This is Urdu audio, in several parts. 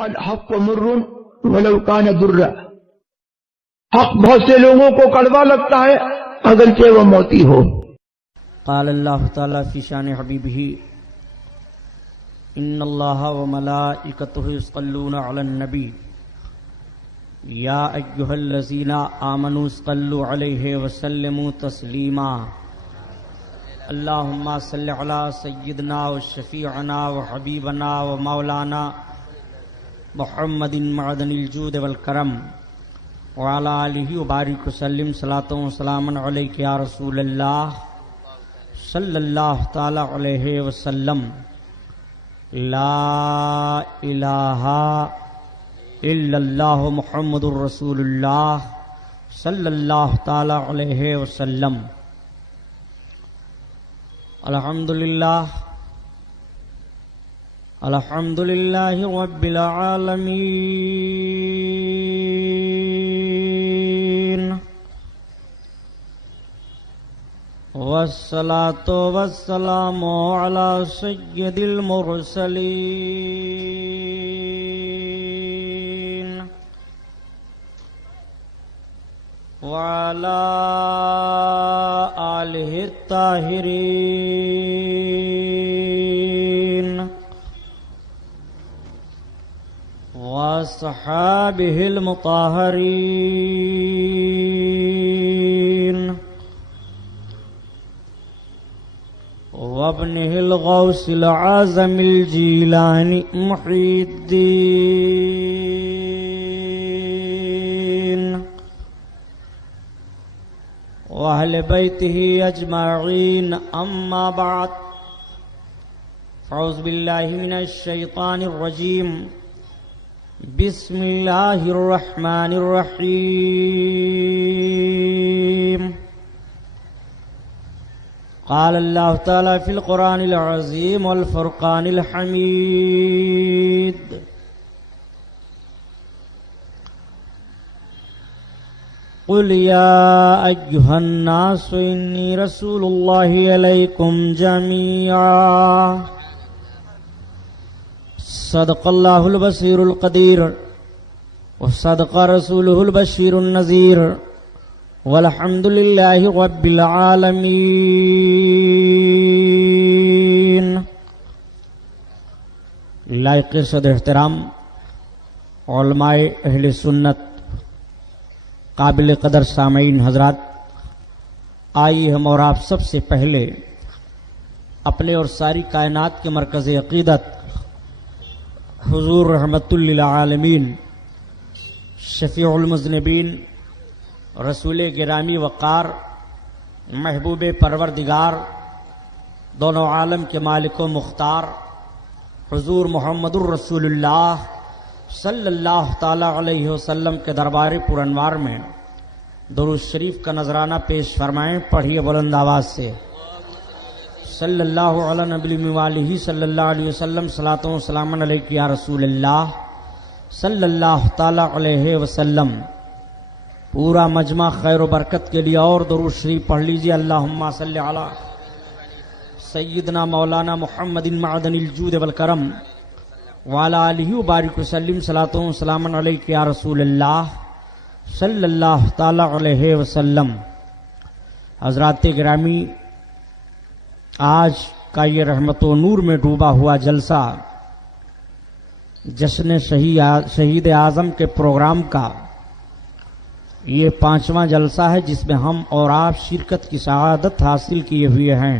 الحق مر ولو كان ضرا، حق بہت سے لوگوں کو کڑوا لگتا ہے اگرچہ وہ موتی ہو۔ قال اللہ تعالی فی شان حبیبہ ان اللہ وملائکتہ یصلون علی النبی یا ایھا الذین آمنوا صلوا علیہ وسلموا تسلیما اللہم صل علی سیدنا وشفیعنا وحبیبنا ومولانا محمد معدن الجود والکرم وعلی آلہ وبارک وسلم صلاۃ و سلاما علیک یا رسول اللہ صلی اللہ تعالی علیہ وسلم۔ لا الہ الا اللہ محمد الرسول اللہ صلی اللہ تعالی علیہ وسلم۔ الحمدللہ الحمدللہ رب العالمین والصلاة والسلام على سید المرسلین وعلى آلہ الطاہرین وصحابہ المطہرین وابنہ الغوث العظم الجیلانی محی الدین واہل بیتہ اجمعین اما بعد فاعوذ باللہ من الشیطان الرجیم بسم اللہ الرحمن الرحیم قال اللہ تعالی فی القرآن العظیم والفرقان الحمید قل یا ایھا الناس انی رسول اللہ علیکم جمیعا صدق اللہ البصیر القدیر وصدق رسولہ البشیر النذیر والحمد للہ رب العالمین۔ لائق صدر احترام علماء اہل سنت، قابل قدر سامعین حضرات، آئیے ہم اور آپ سب سے پہلے اپنے اور ساری کائنات کے مرکز عقیدت حضور رحمت للعالمین شفیع المذنبین رسول گرامی وقار محبوب پروردگار دونوں عالم کے مالک و مختار حضور محمد الرسول اللہ صلی اللہ تعالی علیہ وسلم کے دربار پر انوار میں درود شریف کا نذرانہ پیش فرمائیں۔ پڑھیے بلند آواز سے صلی اللہ علی نبی وآلہ صلی اللہ علیہ وسلم صلاۃ و سلام علیک یا رسول اللہ صلی اللہ تعالی علیہ وسلم۔ پورا مجمع خیر و برکت کے لیے اور درود شریف پڑھ لیجیے۔ اللہم صلی علی سیدنا مولانا محمد معدن الجود والکرم وعلی آلہ وبارک وسلم صلاۃ و سلام علیک یا رسول اللہ صلی اللہ تعالی علیہ وسلم۔ حضرات گرامی، آج کا یہ رحمت و نور میں ڈوبا ہوا جلسہ جشن شہید اعظم کے پروگرام کا یہ 5واں جلسہ ہے جس میں ہم اور آپ شرکت کی سعادت حاصل کیے ہوئے ہیں۔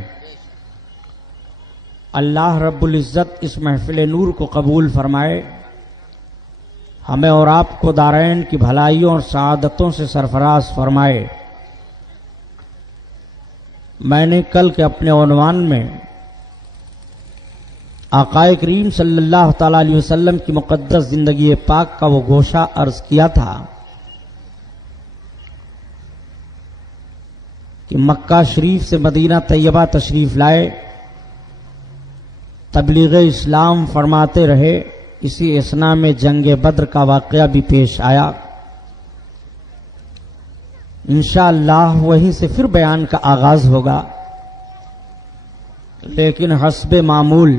اللہ رب العزت اس محفل نور کو قبول فرمائے، ہمیں اور آپ کو دارین کی بھلائیوں اور سعادتوں سے سرفراز فرمائے۔ میں نے کل کے اپنے عنوان میں آقا کریم صلی اللہ تعالی علیہ وسلم کی مقدس زندگی پاک کا وہ گوشہ عرض کیا تھا کہ مکہ شریف سے مدینہ طیبہ تشریف لائے، تبلیغ اسلام فرماتے رہے، اسی اثنا میں جنگ بدر کا واقعہ بھی پیش آیا۔ انشاءاللہ وہیں سے پھر بیان کا آغاز ہوگا، لیکن حسب معمول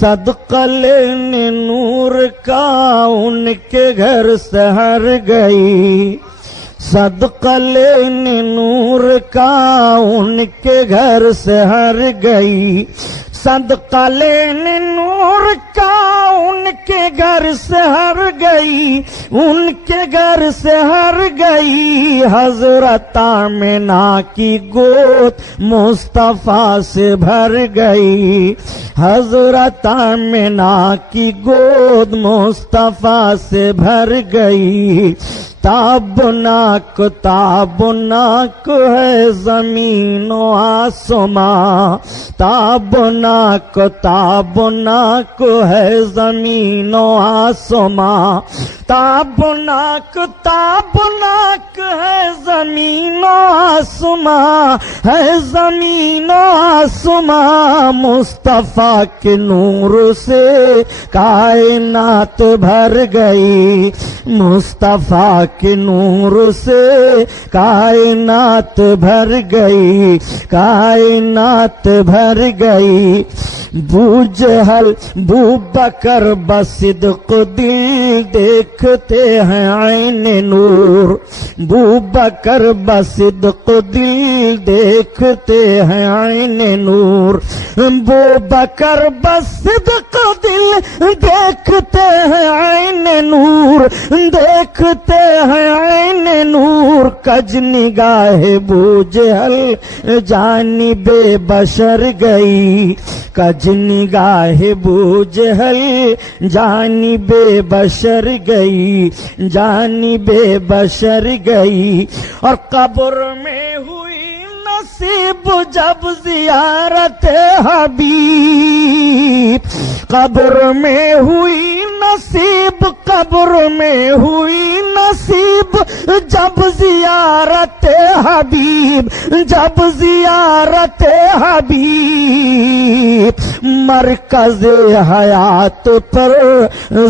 صدقہ لینے نور کا ان کے گھر سے ہر گئی، صدقہ لینے نور کا ان کے گھر سے ہر گئی، صدقہ لینے نور کا ان کے گھر سے ہر گئی، ان کے گھر سے ہر گئی، حضرت آمنہ کی گود مصطفیٰ سے بھر گئی، حضرت آمنہ کی گود مصطفیٰ سے بھر گئی، تابناک تابناک ہے زمین و آسماں، تابناک تابناک ہے زمین و آسماں، تابناک تابناک ہے زمین و آسماں، ہے زمین و آسماں، مصطفیٰ کے نور سے کائنات بھر گئی، مصطفیٰ کے نور سے کائنات بھر گئی، کائنات بھر گئی، بو جہل بو بکر بصدق دل دیکھتے ہیں عین نور، بو بکر بصدق دل دیکھتے ہیں عین نور، بو بکر بصدق دل دیکھتے ہیں عین نور، دیکھتے ہیں عین نور، کج نگاہ بو جہل جانب بشر گئی، کج نگاہ بو جہل جانب بشر گئی، جانب بشر گئی، اور قبر میں ہوئی نصیب جب زیارت حبیب، قبر میں ہوئی نصیب، قبر میں ہوئی نصیب جب زیارت حبیب، جب زیارت حبیب، مرکز حیات پر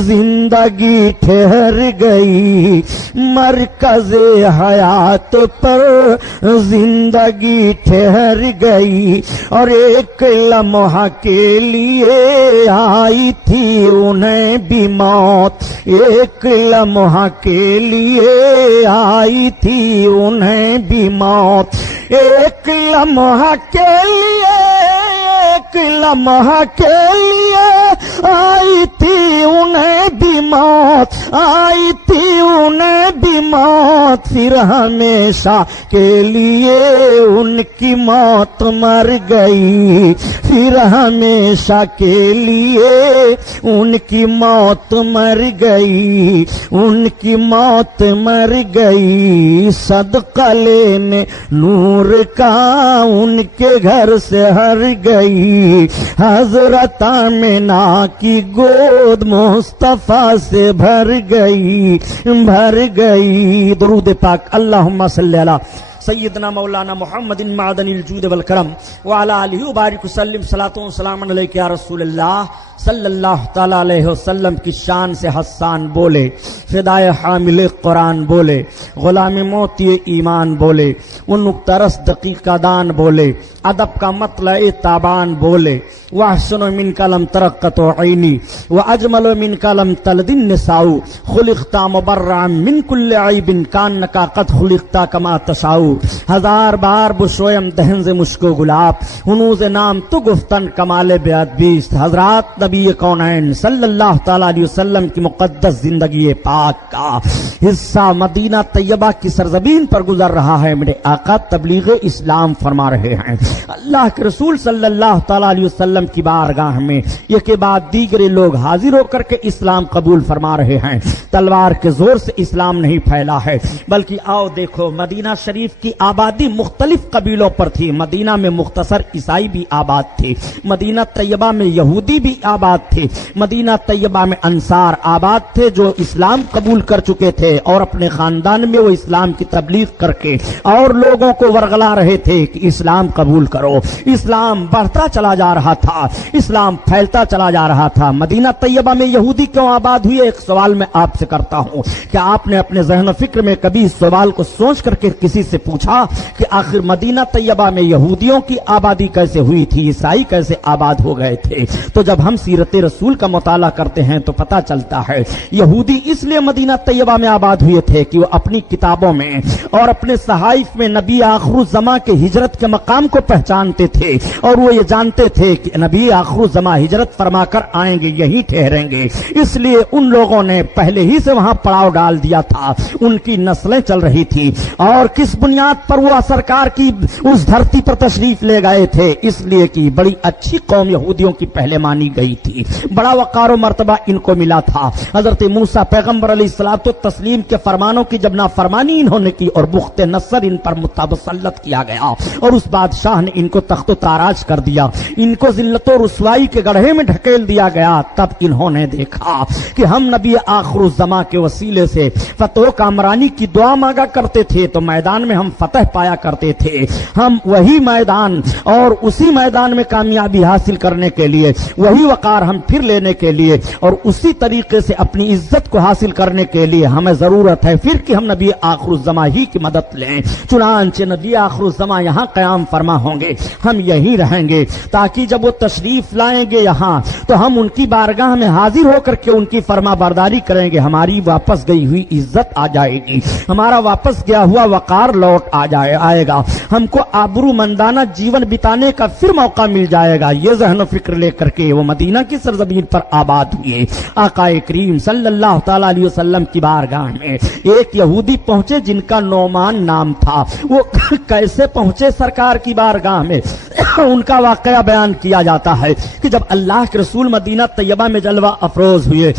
زندگی ٹھہر گئی، مرکز حیات پر زندگی ٹھہر گئی، اور ایک لمحہ کے لیے آئی تھی انہیں بھی موت، ایک لمحہ کے لیے آئی تھی انہیں بھی موت، ایک لمحہ کے لیے، ایک لمحہ کے لیے آئی تھی انہیں بھی موت، آئی تھی انہیں بھی موت، پھر ہمیشہ کے لیے ان کی موت مر گئی، پھر ہمیشہ کے لیے ان کی موت مر گئی، ان کی موت مر گئی، صدقہ لینے نور کا ان کے گھر سے ہر گئی، حضرت آمنہ کی گود مصطفیٰ سے بھر گئی، بھر گئی۔ درود پاک اللہم صلی علی سیدنا مولانا محمد معدن الجود والکرم وعلی آلہ وبارک وسلم، صلاۃ و سلام علیک یا رسول اللہ صلی اللہ تعالی علیہ وسلم کی شان سے حسان بولے، فدائے حامل قرآن بولے، غلام موتی ایمان بولے، وہ نکتہ رس دقیقہ دان بولے، ادب کا مطلع تابان بولے، وَأَحْسَنُ مِنْكَ لَمْ تَرَقَّتُ عَيْنِي وَأَجْمَلُ مِنْكَ لَمْ تَلِدِ النِّسَاءُ خُلِقْتَ مُبَرَّعًا مِنْ كُلِّ عَيْبٍ كَأَنَّكَ قَدْ خُلِقْتَ كَمَا تَشَاءُ۔ ہزار بار بشویم دہنز مشک و گلاب، ہنوز نام تو گفتن کمال بیست۔ حضرات نبی کونین صلی اللہ تعالیٰ علیہ وسلم کی مقدس زندگی پاک کا حصہ مدینہ طیبہ کی سرزمین پر گزر رہا ہے۔ میرے آقا تبلیغ اسلام فرما رہے ہیں، اللہ کے رسول صلی اللہ تعالیٰ علیہ وسلم کی بارگاہ میں یہ کے بعد دیگرے لوگ حاضر ہو کر کے اسلام قبول فرما رہے ہیں۔ تلوار کے زور سے اسلام نہیں پھیلا ہے، بلکہ آؤ دیکھو مدینہ شریف کی آبادی مختلف قبیلوں پر تھی۔ مدینہ میں مختصر عیسائی بھی آباد تھے، مدینہ طیبہ میں یہودی بھی آباد تھے، مدینہ طیبہ میں انصار آباد تھے جو اسلام قبول کر چکے تھے اور اپنے خاندان میں وہ اسلام کی تبلیغ کر کے اور لوگوں کو ورغلا رہے تھے کہ اسلام قبول کرو۔ اسلام بڑھتا چلا جا رہا تھا، اسلام پھیلتا چلا جا رہا تھا۔ مدینہ طیبہ میں یہودی کیوں آباد ہوئے؟ ایک سوال میں آپ سے کرتا ہوں، کیا آپ نے اپنے ذہن و فکر میں کبھی اس سوال کو سوچ کر کے کسی سے پوچھا کہ آخر مدینہ طیبہ میں یہودیوں کی آبادی کیسے ہوئی تھی، عیسائی کیسے آباد ہو گئے تھے؟ تو جب ہم سیرت رسول کا مطالعہ کرتے ہیں تو پتہ چلتا ہے یہودی اس لیے مدینہ طیبہ میں آباد ہوئے تھے کہ وہ اپنی کتابوں میں اور اپنے صحائف میں نبی آخر الزماں کے ہجرت کے مقام کو پہچانتے تھے اور وہ یہ جانتے تھے کہ نبی آخر الزماں ہجرت فرما کر آئیں گے، یہی ٹھہریں گے، اس لیے ان لوگوں نے پہلے ہی سے وہاں پڑاؤ ڈال دیا تھا، ان کی نسلیں چل رہی تھی اور کس بنیاد پر وہ سرکار کی اس دھرتی پر تشریف لے گئے تھے، اس لیے کہ بڑی اچھی قوم یہودیوں کی پہلے مانی گئی تھی، بڑا وقار و مرتبہ ان کو ملا تھا۔ حضرت موسیٰ پیغمبر علیہ الصلوۃ والتسلیم کے فرمانوں کی جب نافرمانی انہوں نے کی اور بخت نصر ان پر متسلط کیا گیا اور اس بادشاہ نے ان کو تخت و تاراج کر دیا، ان کو ذلت و رسوائی کے گڑھے میں ڈھکیل دیا گیا، تب انہوں نے دیکھا کہ ہم نبی آخر الزماں کے وسیلے سے فتح و کامرانی کی دعا مانگا کرتے تھے تو میدان میں ہم فتح پایا کرتے تھے، ہم وہی میدان اور اسی میدان میں کامیابی حاصل کرنے کے لیے، وہی وقار ہم پھر لینے کے لیے اور اسی طریقے سے اپنی عزت کو حاصل کرنے کے لیے ہمیں ضرورت ہے پھر کہ ہم نبی آخر الزماں ہی کی مدد لیں۔ چنانچہ نبی آخر الزماں یہاں قیام فرما ہوں گے، ہم یہی رہیں گے تاکہ جب وہ تشریف لائیں گے یہاں تو ہم ان کی بارگاہ میں حاضر ہو کر کے ان کی فرما برداری کریں گے، ہماری واپس گئی ہوئی عزت آ جائے گی، ہمارا واپس گیا ہوا وقار لوٹ آئے گا، ہم کو آبرو مندانہ جیون بتانے کا پھر موقع مل جائے گا۔ یہ ذہن و فکر لے کر کے وہ مدینہ کی سرزمین پر آباد ہوئے۔ آقا کریم صلی اللہ تعالی علیہ وسلم کی بارگاہ میں ایک یہودی پہنچے جن کا نعمان نام تھا، وہ کیسے پہنچے سرکار کی بارگاہ میں ان کا واقعہ بیان کیا جاتا ہے کہ جب اللہ کے رسول مدینہ طیبہ میں جلوہ افروز ہوئے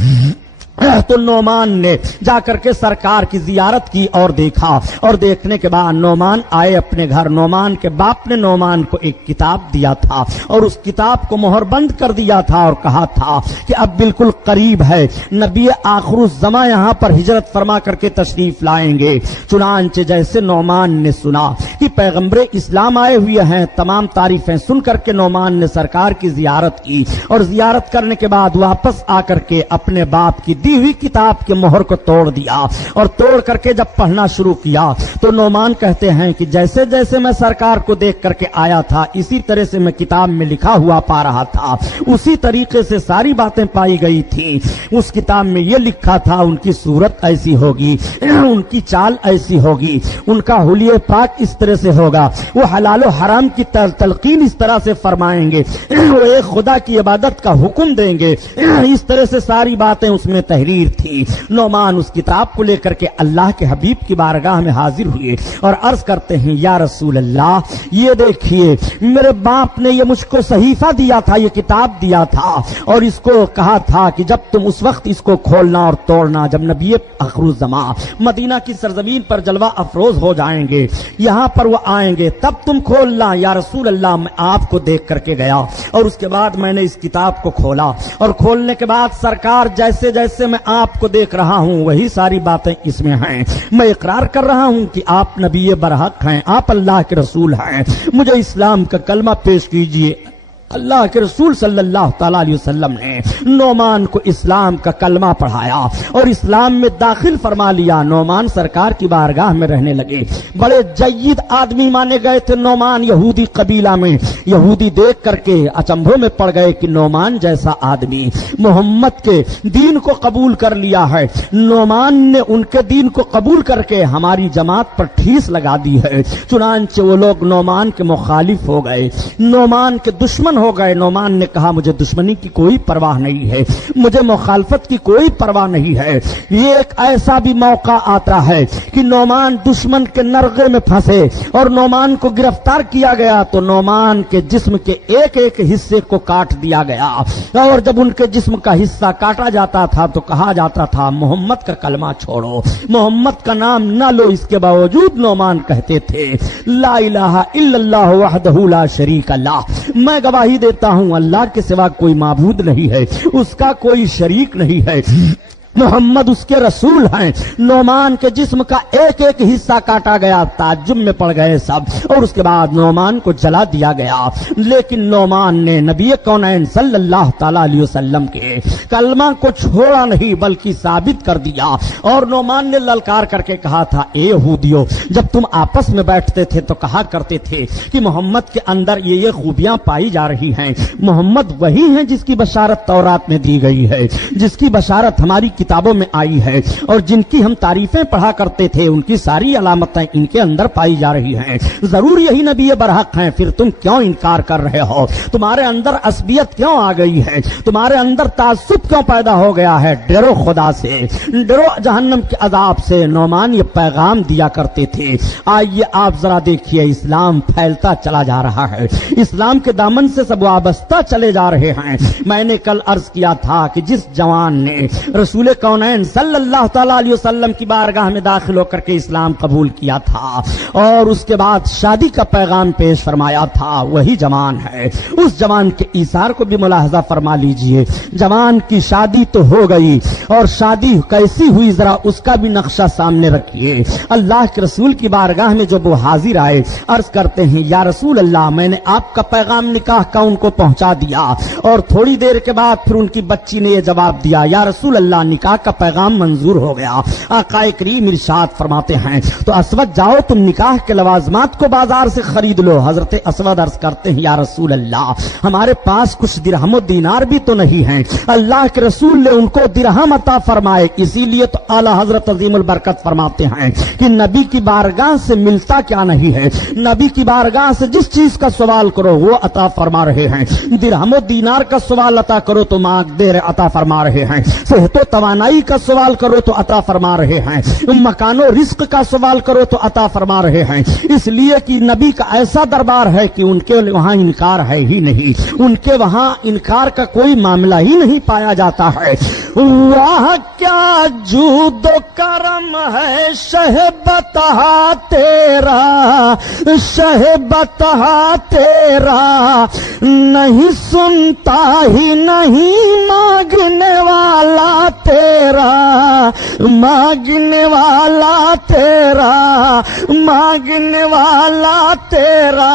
تو نعمان نے جا کر کے سرکار کی زیارت کی اور دیکھا، اور دیکھنے کے بعد نعمان آئے اپنے گھر۔ نعمان کے باپ نے نعمان کو ایک کتاب دیا تھا اور اس کتاب کو مہر بند کر دیا تھا اور کہا تھا کہ اب بالکل قریب ہے، نبی آخر الزماں یہاں پر ہجرت فرما کر کے تشریف لائیں گے۔ چنانچہ جیسے نعمان نے سنا کہ پیغمبر اسلام آئے ہوئے ہیں، تمام تعریفیں سن کر کے نعمان نے سرکار کی زیارت کی اور زیارت کرنے کے بعد واپس آ کر کے اپنے باپ کی دی ہوئی کتاب کے مہر کو توڑ دیا اور توڑ کر کے جب پڑھنا شروع کیا تو نعمان کہتے ہیں کہ جیسے جیسے میں سرکار کو دیکھ کر کے آیا تھا اسی طرح سے میں کتاب میں لکھا ہوا پا رہا تھا، اسی طریقے سے ساری باتیں پائی گئی تھی۔ اس کتاب میں یہ لکھا تھا ان کی صورت ایسی ہوگی، ان کی چال ایسی ہوگی، ان کا حلیہ پاک اس طرح سے ہوگا، وہ حلال و حرام کی تلقین اس طرح سے فرمائیں گے، وہ ایک خدا کی عبادت کا حکم دیں گے، اس طرح سے ساری باتیں اس میں تحریر تھی۔ نعمان اس کتاب کو لے کر کے اللہ کے حبیب کی بارگاہ میں حاضر ہوئے اور عرض کرتے ہیں یا رسول اللہ، یہ دیکھیے میرے باپ نے یہ مجھ کو صحیفہ دیا تھا، یہ کتاب دیا تھا اور اس کو کہا تھا کہ جب تم اس وقت اس کو کھولنا اور توڑنا جب نبی آخر الزماں مدینہ کی سرزمین پر جلوہ افروز ہو جائیں گے، یہاں پر وہ آئیں گے تب تم کھولنا۔ یا رسول اللہ، میں آپ کو دیکھ کر کے گیا اور اس کے بعد میں نے اس کتاب کو کھولا اور کھولنے کے بعد سرکار جیسے جیسے میں آپ کو دیکھ رہا ہوں وہی ساری باتیں اس میں ہیں، میں اقرار کر رہا ہوں کہ آپ نبی برحق ہیں، آپ اللہ کے رسول ہیں، مجھے اسلام کا کلمہ پیش کیجئے۔ اللہ کے رسول صلی اللہ تعالیٰ علیہ وسلم نے نعمان کو اسلام کا کلمہ پڑھایا اور اسلام میں داخل فرما لیا۔ نعمان سرکار کی بارگاہ میں رہنے لگے، بڑے جید آدمی مانے گئے تھے نعمان یہودی قبیلہ میں۔ یہودی دیکھ کر کے اچنبھوں میں پڑ گئے کہ نعمان جیسا آدمی محمد کے دین کو قبول کر لیا ہے، نعمان نے ان کے دین کو قبول کر کے ہماری جماعت پر ٹھیس لگا دی ہے۔ چنانچہ وہ لوگ نعمان کے مخالف ہو گئے، نعمان کے دشمن ہو گئے۔ نعمان نے کہا مجھے دشمنی کی کوئی پرواہ نہیں ہے، مجھے مخالفت کی کوئی پرواہ نہیں ہے۔ یہ ایک ایسا بھی موقع آتا ہے کہ نعمان دشمن کے نرغے میں پھنسے اور نعمان کو گرفتار کیا گیا تو نعمان کے جسم کے ایک ایک حصے کو کاٹ دیا گیا، اور جب ان کے جسم کا حصہ کاٹا جاتا تھا تو کہا جاتا تھا محمد کا کلمہ چھوڑو، محمد کا نام نہ لو۔ اس کے باوجود نعمان کہتے تھے لا الہ الا اللہ وحدہ لا شریک لہ، میں گواہی دیتا ہوں اللہ کے سوا کوئی معبود نہیں ہے، اس کا کوئی شریک نہیں ہے، محمد اس کے رسول ہیں۔ نعمان کے جسم کا ایک ایک حصہ کاٹا گیا، تعجب میں پڑ گئے سب، اور اس کے بعد نعمان کو جلا دیا گیا۔ لیکن نعمان نے نبی کونین صلی اللہ تعالی علیہ وسلم کے کلمہ کو چھوڑا نہیں بلکہ ثابت کر دیا، اور نعمان نے للکار کر کے کہا تھا، اے یہودیو، جب تم آپس میں بیٹھتے تھے تو کہا کرتے تھے کہ محمد کے اندر یہ خوبیاں پائی جا رہی ہیں۔ محمد وہی ہیں جس کی بشارت تورات میں دی گئی ہے، جس کی بشارت ہماری کتابوں میں آئی ہے، اور جن کی ہم تعریفیں پڑھا کرتے تھے ان کی ساری علامتیں ان کے اندر پائی جا رہی ہیں۔ ضرور یہی نبی برحق ہیں، پھر تم کیوں انکار کر رہے ہو؟ تمہارے اندر عصبیت کیوں آ گئی ہے؟ تمہارے اندر تعصب کیوں پیدا ہو گیا ہے؟ ڈرو خدا سے، ڈرو جہنم کے عذاب سے۔ نعمان یہ پیغام دیا کرتے تھے۔ آئیے آپ ذرا دیکھیے، اسلام پھیلتا چلا جا رہا ہے، اسلام کے دامن سے سب وابستہ چلے جا رہے ہیں۔ میں نے کل عرض کیا تھا کہ جس جوان نے رسول کونین صلی اللہ تعالی علیہ وسلم کی بارگاہ میں داخل ہو کر کے اسلام قبول کیا تھا اور اس کے بعد شادی کا پیغام پیش فرمایا تھا، وہی جوان ہے۔ اس جوان کے ایثار کو بھی ملاحظہ فرما لیجئے۔ جوان کی شادی تو ہو گئی، اور شادی کیسی ہوئی ذرا اس کا بھی نقشہ سامنے رکھیے۔ اللہ کے رسول کی بارگاہ میں جب وہ حاضر آئے، عرض کرتے ہیں، یا رسول اللہ، میں نے آپ کا پیغام نکاح کا ان کو پہنچا دیا، اور تھوڑی دیر کے بعد پھر ان کی بچی نے یہ جواب دیا، یا رسول اللہ، نکاح کا پیغام منظور ہو گیا۔ آقا کریم ارشاد فرماتے ہیں، تو اسود جاؤ، تم نکاح کے لوازمات کو بازار سے خرید لو۔ حضرت اسود عرض کرتے ہیں، یا رسول اللہ، ہمارے پاس کچھ درہم و دینار بھی تو نہیں ہیں۔ اللہ کے رسول نے ان کو درہم عطا فرمائے، اسی لیے تو اعلی حضرت عظیم البرکت فرماتے ہیں کہ نبی کی بارگاہ سے ملتا کیا نہیں ہے، نبی کی بارگاہ سے جس چیز کا سوال کرو وہ عطا فرما رہے ہیں۔ درہم و دینار کا سوال عطا کرو تو مقدار عطا فرما رہے ہیں، صحت و توانائی کا سوال کرو تو عطا فرما رہے ہیں، مکان و رزق کا سوال کرو تو عطا فرما رہے ہیں۔ اس لیے کہ نبی کا ایسا دربار ہے کہ ان کے وہاں انکار ہے ہی نہیں، ان کے وہاں انکار کا کوئی معاملہ ہی نہیں پایا جاتا ہے۔ واہ کیا جود و کرم ہے شہ بتہا تیرا، شہ بتہا تیرا، نہیں سنتا ہی نہیں مانگنے والا تیرا، مانگنے والا تیرا، مانگنے والا تیرا۔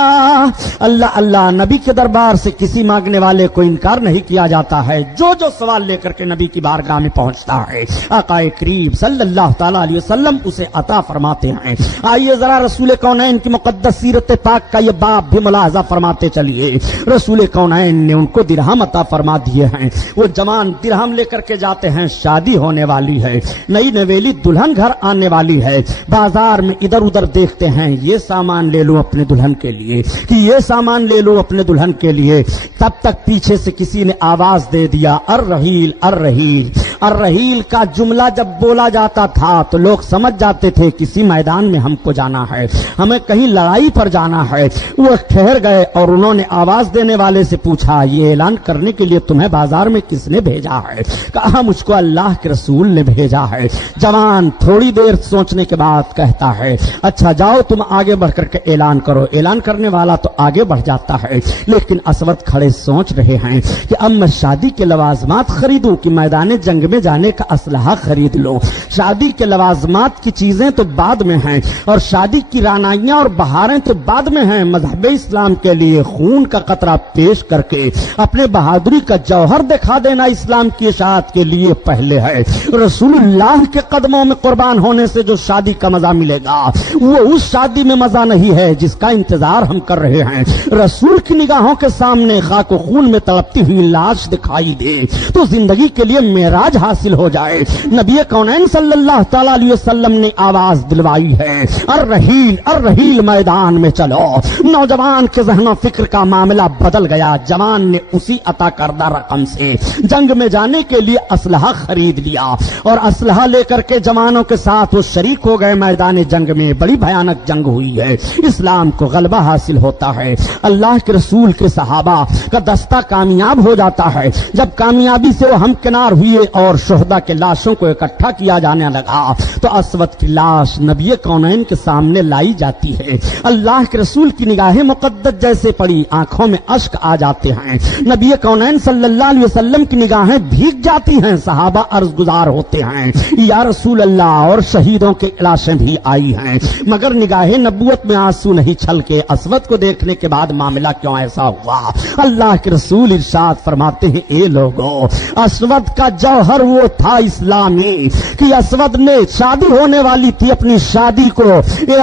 اللہ اللہ، نبی کے دربار سے کسی مانگنے والے کو انکار نہیں کیا جاتا ہے۔ جو جو سوال لے کر کے نبی کی بارگاہ میں پہنچتا ہے، آقا کریم صلی اللہ تعالی علیہ وسلم اسے عطا فرماتے ہیں۔ آئیے ذرا رسول کونین کی مقدس سیرت پاک کا یہ باب بھی ملاحظہ فرماتے چلیے۔ رسول کونین نے ان کو درہم عطا فرما دیے ہیں۔ وہ جوان درہم لے کر کے جاتے ہیں، شادی ہونے والی ہے، نئی نویلی دلہن گھر آنے والی ہے، بازار میں ادھر ادھر دیکھتے ہیں، یہ سامان لے لو اپنے دلہن کے لیے، کہ یہ سامان لے لو اپنے دلہن کے لیے۔ تب تک پیچھے سے کسی نے آواز دے دیا، الرحیل الرحیل۔ الرحیل کا جملہ جب بولا جاتا تھا تو لوگ سمجھ جاتے تھے کسی میدان میں ہم کو جانا ہے، ہمیں کہیں لڑائی پر جانا ہے۔ وہ ٹھہر گئے اور انہوں نے آواز دینے والے سے پوچھا، یہ اعلان کرنے کے لیے تمہیں بازار میں کس نے بھیجا ہے؟ کہا، مجھ کو اللہ کے رسول نے بھیجا ہے۔ جوان تھوڑی دیر سوچنے کے بعد کہتا ہے، اچھا جاؤ تم آگے بڑھ کر کے اعلان کرو۔ اعلان کرنے والا تو آگے بڑھ جاتا ہے، لیکن اسود کھڑے سوچ رہے ہیں کہ اب میں شادی کے لوازمات خریدوں کہ میدان جنگ میں جانے کا اسلحہ خرید لو؟ شادی کے لوازمات کی چیزیں تو بعد میں ہیں، اور شادی کی رعنائیاں اور بہاریں تو بعد میں ہیں۔ مذہب اسلام کے لیے خون کا قطرہ پیش کر کے اپنے بہادری کا جوہر دکھا دینا اسلام کی اشاعت کے لیے پہلے ہے۔ رسول اللہ کے قدموں میں قربان ہونے سے جو شادی کا مزہ ملے گا وہ اس شادی میں مزہ نہیں ہے جس کا انتظار ہم کر رہے ہیں۔ رسول کی نگاہوں کے سامنے خاک و خون میں تڑپتی ہوئی لاش دکھائی دے تو زندگی کے لیے معراج حاصل ہو جائے۔ نبی کونین صلی اللہ تعالی علیہ وسلم نے آواز دلوائی ہے، الرحیل الرحیل، میدان میں چلو۔ نوجوان کے ذہن و فکر کا معاملہ بدل گیا۔ جوان نے اسی عطا کردہ رقم سے جنگ میں جانے کے لیے اسلحہ خرید لیا، اور اسلحہ لے کر کے جوانوں کے ساتھ وہ شریک ہو گئے میدان جنگ میں۔ بڑی بھیانک جنگ ہوئی ہے، اسلام کو غلبہ حاصل ہوتا ہے، اللہ کے رسول کے صحابہ کا دستہ کامیاب ہو جاتا ہے۔ جب کامیابی سے وہ ہمکنار ہوئے اور شہدا کے لاشوں کو اکٹھا کیا جانے لگا تو اسود کی لاش نبی کونین کے سامنے لائی جاتی ہے. اللہ کے رسول کی نگاہیں مقدس جیسے پڑی, آنکھوں میں اشک آ جاتے ہیں. نبی کونین صلی اللہ علیہ وسلم کی نگاہیں بھیگ جاتی ہیں. صحابہ عرض گزار ہوتے ہیں یا رسول اللہ, اور شہیدوں کے لاشیں بھی آئی ہیں مگر نگاہیں نبوت میں آنسو نہیں چھلکے. اسود کو دیکھنے کے بعد معاملہ کیوں ایسا ہوا؟ اللہ کے رسول ارشاد فرماتے ہیں اے لوگوں, اسود کا جوہر وہ تھا اسلامی کہ اسود نے شادی ہونے والی تھی, اپنی شادی کو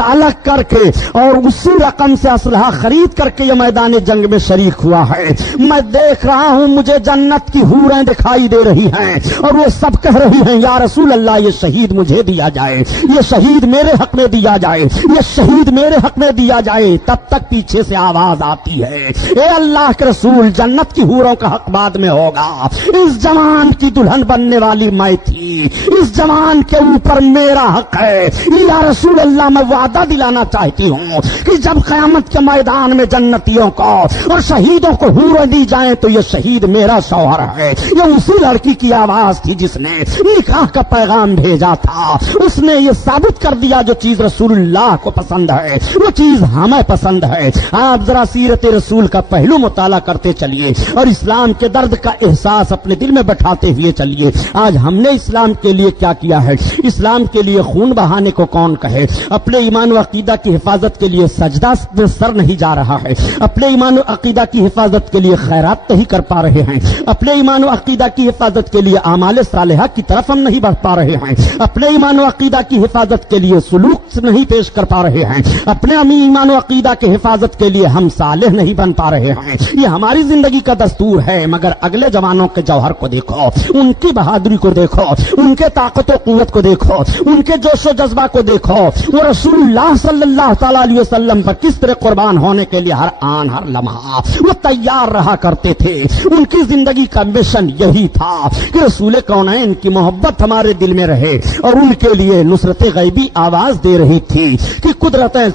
الگ کر کے اور اسی رقم سے اسلحہ خرید کر کے یہ میدان جنگ میں شریک ہوا ہے. میں دیکھ رہا ہوں مجھے جنت کی حوریں دکھائی دے رہی ہیں اور وہ سب کہہ رہی ہیں یا رسول اللہ یہ شہید مجھے دیا جائے, یہ شہید میرے حق میں دیا جائے, یہ شہید میرے حق میں دیا جائے. تب تک پیچھے سے آواز آتی ہے اے اللہ کے رسول, جنت کی حوروں کا حق بعد میں ہوگا, اس جوان کی دلہن بننے والی میں تھی, اس جوان کے اوپر میرا حق ہے. یا رسول اللہ میں وعدہ دلانا چاہتی ہوں کہ جب قیامت کے میدان میں جنتیوں کو اور شہیدوں کو حوریں دی جائیں تو یہ شہید میرا شوہر ہے. یہ اسی لڑکی کی آواز تھی جس نے نکاح کا پیغام بھیجا تھا. اس نے یہ ثابت کر دیا جو چیز رسول اللہ کو پسند ہے وہ چیز ہمیں پسند ہے. آپ ذرا سیرت رسول کا پہلو مطالعہ کرتے چلیے اور اسلام کے درد کا احساس اپنے دل میں بٹھاتے ہوئے چلیے. آج ہم نے اسلام کے لیے کیا کیا ہے؟ اسلام کے لیے خون بہانے کو کون کہے؟ اپنے ایمان و عقیدہ کی حفاظت کے لیے سجدہ میں سر نہیں جا رہا ہے, اپنے ایمان و عقیدہ کی حفاظت کے لیے خیرات نہیں کر پا رہے ہیں, اپنے ایمان و عقیدہ کی حفاظت کے لیے اعمال صالحہ کی طرف ہم نہیں بڑھ پا رہے ہیں, اپنے ایمان و عقیدہ کی حفاظت کے لیے سلوک نہیں پیش کر پا رہے ہیں, اپنے ایمان و عقیدہ کی حفاظت کے لیے ہم صالح نہیں بن پا رہے ہیں. یہ ہماری زندگی کا دستور ہے. مگر اگلے جوانوں کے جوہر کو دیکھو, ان کی بہادری کو دیکھو, ان کے طاقت و قوت کو دیکھو, ان کے جوش و جذبہ کو دیکھو. وہ رسول اللہ صلی اللہ تعالی علیہ وسلم پر کس طرح قربان ہونے کے لیے ہر آن ہر لمحہ وہ تیار رہا کرتے تھے. ان کی زندگی کا مشن یہی تھا کہ رسول کونین کی محبت ہمارے دل میں رہے اور ان کے لیے نصرت غیبی آواز دے رہی تھی کہ قدرتیں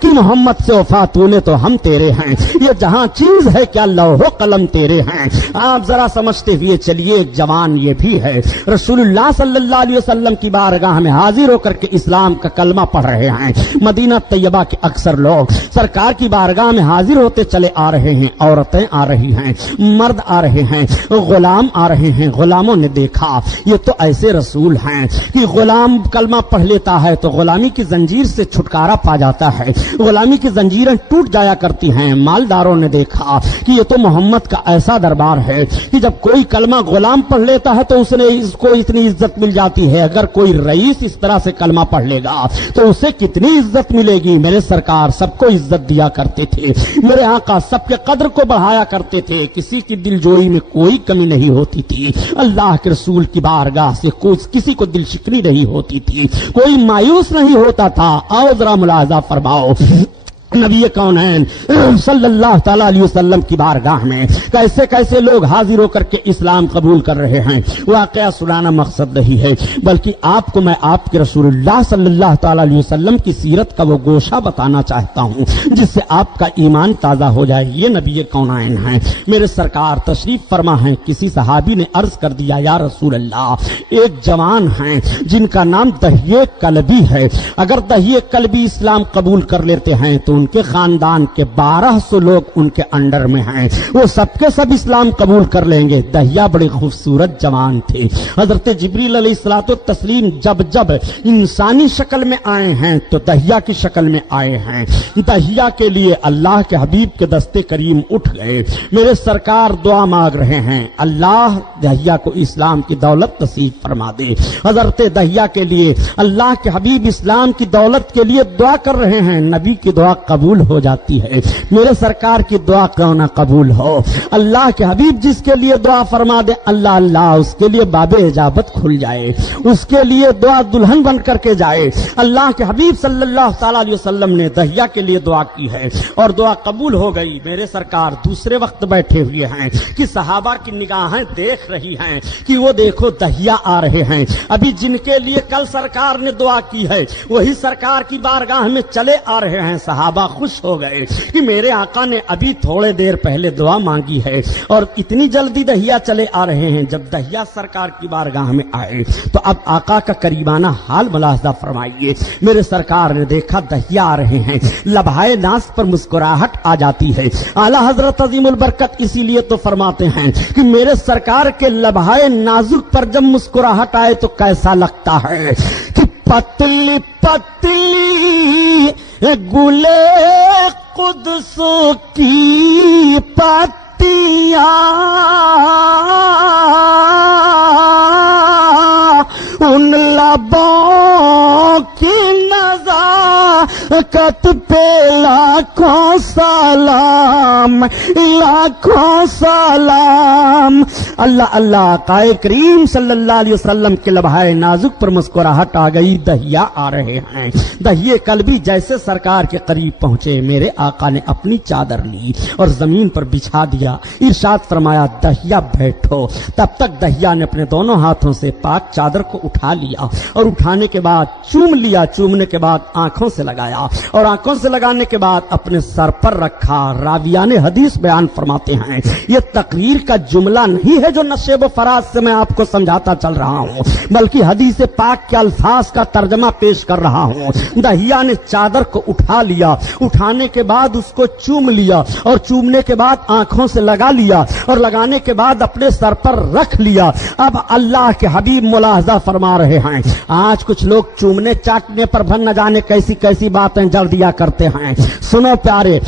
کی محمد سے وفات ہونے تو ہم تیرے ہیں, یہ جہاں چیز ہے کیا لوح و قلم تیرے ہیں. آپ ذرا سمجھتے ہوئے چلیے ایک جوان یہ بھی ہے رسول اللہ صلی اللہ علیہ وسلم کی بارگاہ میں حاضر ہو کر کے اسلام کا کلمہ پڑھ رہے ہیں. مدینہ طیبہ کے اکثر لوگ سرکار کی بارگاہ میں حاضر ہوتے چلے آ رہے ہیں. عورتیں آ رہی ہیں, مرد آ رہے ہیں, غلام آ رہے ہیں. غلاموں نے دیکھا یہ تو ایسے رسول ہیں کہ غلام کلمہ پڑھ لیتا ہے تو غلامی کی زنجیر سے چھٹکارا پا جاتا ہے, غلامی کی زنجیریں ٹوٹ جایا کرتی ہیں. مالداروں نے دیکھا کہ یہ تو محمد کا ایسا دربار ہے کہ جب کوئی کلمہ غلام پڑھ لیتا ہے تو اس کو اتنی عزت مل جاتی ہے, اگر کوئی رئیس اس طرح سے کلمہ پڑھ لے گا تو اسے کتنی عزت ملے گی. میرے سرکار سب کو عزت دیا کرتے تھے, میرے آقا سب کے قدر کو بڑھایا کرتے تھے, کسی کی دل جوئی میں کوئی کمی نہیں ہوتی تھی. اللہ کے رسول کی بارگاہ سے کسی کو دل شکنی نہیں ہوتی تھی, کوئی مایوس نہیں ہوتا تھا. آؤ ذرا ملاحظہ فرماؤ نبی کونین صلی اللہ تعالی علیہ وسلم کی بارگاہ میں کیسے کیسے لوگ حاضر ہو کر کے اسلام قبول کر رہے ہیں. واقعہ سنانا مقصد نہیں ہے بلکہ آپ کو میں آپ کے رسول اللہ صلی اللہ تعالی علیہ وسلم کی سیرت کا وہ گوشہ بتانا چاہتا ہوں جس سے آپ کا ایمان تازہ ہو جائے. یہ نبی کونین ہیں, میرے سرکار تشریف فرما ہیں. کسی صحابی نے عرض کر دیا یا رسول اللہ ایک جوان ہیں جن کا نام دہیے کلبی ہے, اگر دہیے کلبی اسلام قبول کر لیتے ہیں تو ان کے خاندان کے 1200 لوگ ان کے انڈر میں ہیں, وہ سب کے سب اسلام قبول کر لیں گے. دہیا بڑے خوبصورت جوان تھے. حضرت جبریل علیہ الصلوۃ والتسلیم جب جب انسانی شکل میں آئے ہیں تو دہیا کی شکل میں آئے ہیں. دہیا کے لیے اللہ کے حبیب کے دستے کریم اٹھ گئے. میرے سرکار دعا مانگ رہے ہیں اللہ دہیا کو اسلام کی دولت نصیب فرما دے. حضرت دہیا کے لیے اللہ کے حبیب اسلام کی دولت کے لیے دعا کر رہے ہیں. نبی کی دعا قبول ہو جاتی ہے, میرے سرکار کی دعا کیوں نہ قبول ہو. اللہ کے حبیب جس کے لیے دعا فرما دے اللہ اللہ اس کے لیے باب اجابت کھل جائے, اس کے لیے دعا دلہن بن کر کے جائے. اللہ کے حبیب صلی اللہ تعالی علیہ وسلم نے دہیا کے لیے دعا کی ہے اور دعا قبول ہو گئی. میرے سرکار دوسرے وقت بیٹھے ہوئے ہیں کہ صحابہ کی نگاہیں دیکھ رہی ہیں کہ وہ دیکھو دہیا آ رہے ہیں. ابھی جن کے لیے کل سرکار نے دعا کی ہے وہی سرکار کی بارگاہ میں چلے آ رہے ہیں. صحابہ صحابہ خوش ہو گئے کہ میرے آقا نے ابھی تھوڑے دیر پہلے دعا مانگی ہے اور اتنی جلدی دہیا چلے آ رہے ہیں۔ جب دہیا سرکار کی بارگاہ میں آئے تو اب آقا کا قریبانہ حال ملاحظہ فرمائیے۔ میرے سرکار نے دیکھا دہیا آ رہے ہیں، لبھائے ناز پر مسکراہٹ آ جاتی ہے۔ اعلیٰ حضرت عظیم البرکت اسی لیے تو فرماتے ہیں کہ میرے سرکار کے لبھائے نازک پر جب مسکراہٹ آئے تو کیسا لگتا ہے کہ پتلی پتلی گلے قدس کی پتیاں ان لبوں کی نزاکت پہ لاکھوں سلام، لاکھوں سلام۔ اللہ اللہ، آقا کریم صلی اللہ علیہ وسلم کے لبھائے نازک پر مسکراہٹ آ گئی، دہیا آ رہے ہیں۔ دہیے کلبی جیسے سرکار کے قریب پہنچے، میرے آقا نے اپنی چادر لی اور زمین پر بچھا دیا، ارشاد فرمایا دہیا بیٹھو۔ تب تک دہیا نے اپنے دونوں ہاتھوں سے پاک چادر کو اٹھا لیا اور اٹھانے کے بعد چوم لیا، چومنے کے بعد آنکھوں سے لگایا اور آنکھوں سے لگانے کے بعد اپنے سر پر رکھا۔ راویان حدیث بیان فرماتے ہیں یہ تقریر کا جملہ نہیں ہے جو نشیب و فراز سے میں آپ کو سمجھاتا چل رہا ہوں، بلکہ حدیث پاک کے الفاظ کا ترجمہ پیش کر رہا ہوں۔ دہیا نے چادر کو اٹھا لیا، اٹھانے کے بعد اس کو چوم لیا اور چومنے کے بعد آنکھوں سے لگا لیا اور لگانے کے بعد اپنے سر پر رکھ لیا۔ اب اللہ کے حبیب ملاحظہ فرما رہے ہیں، آج کچھ لوگ چومنے چاٹنے پر بھن نہ جانے کیسی کیسی باتیں جڑ دیا کرتے ہیں۔ سنو پیارے،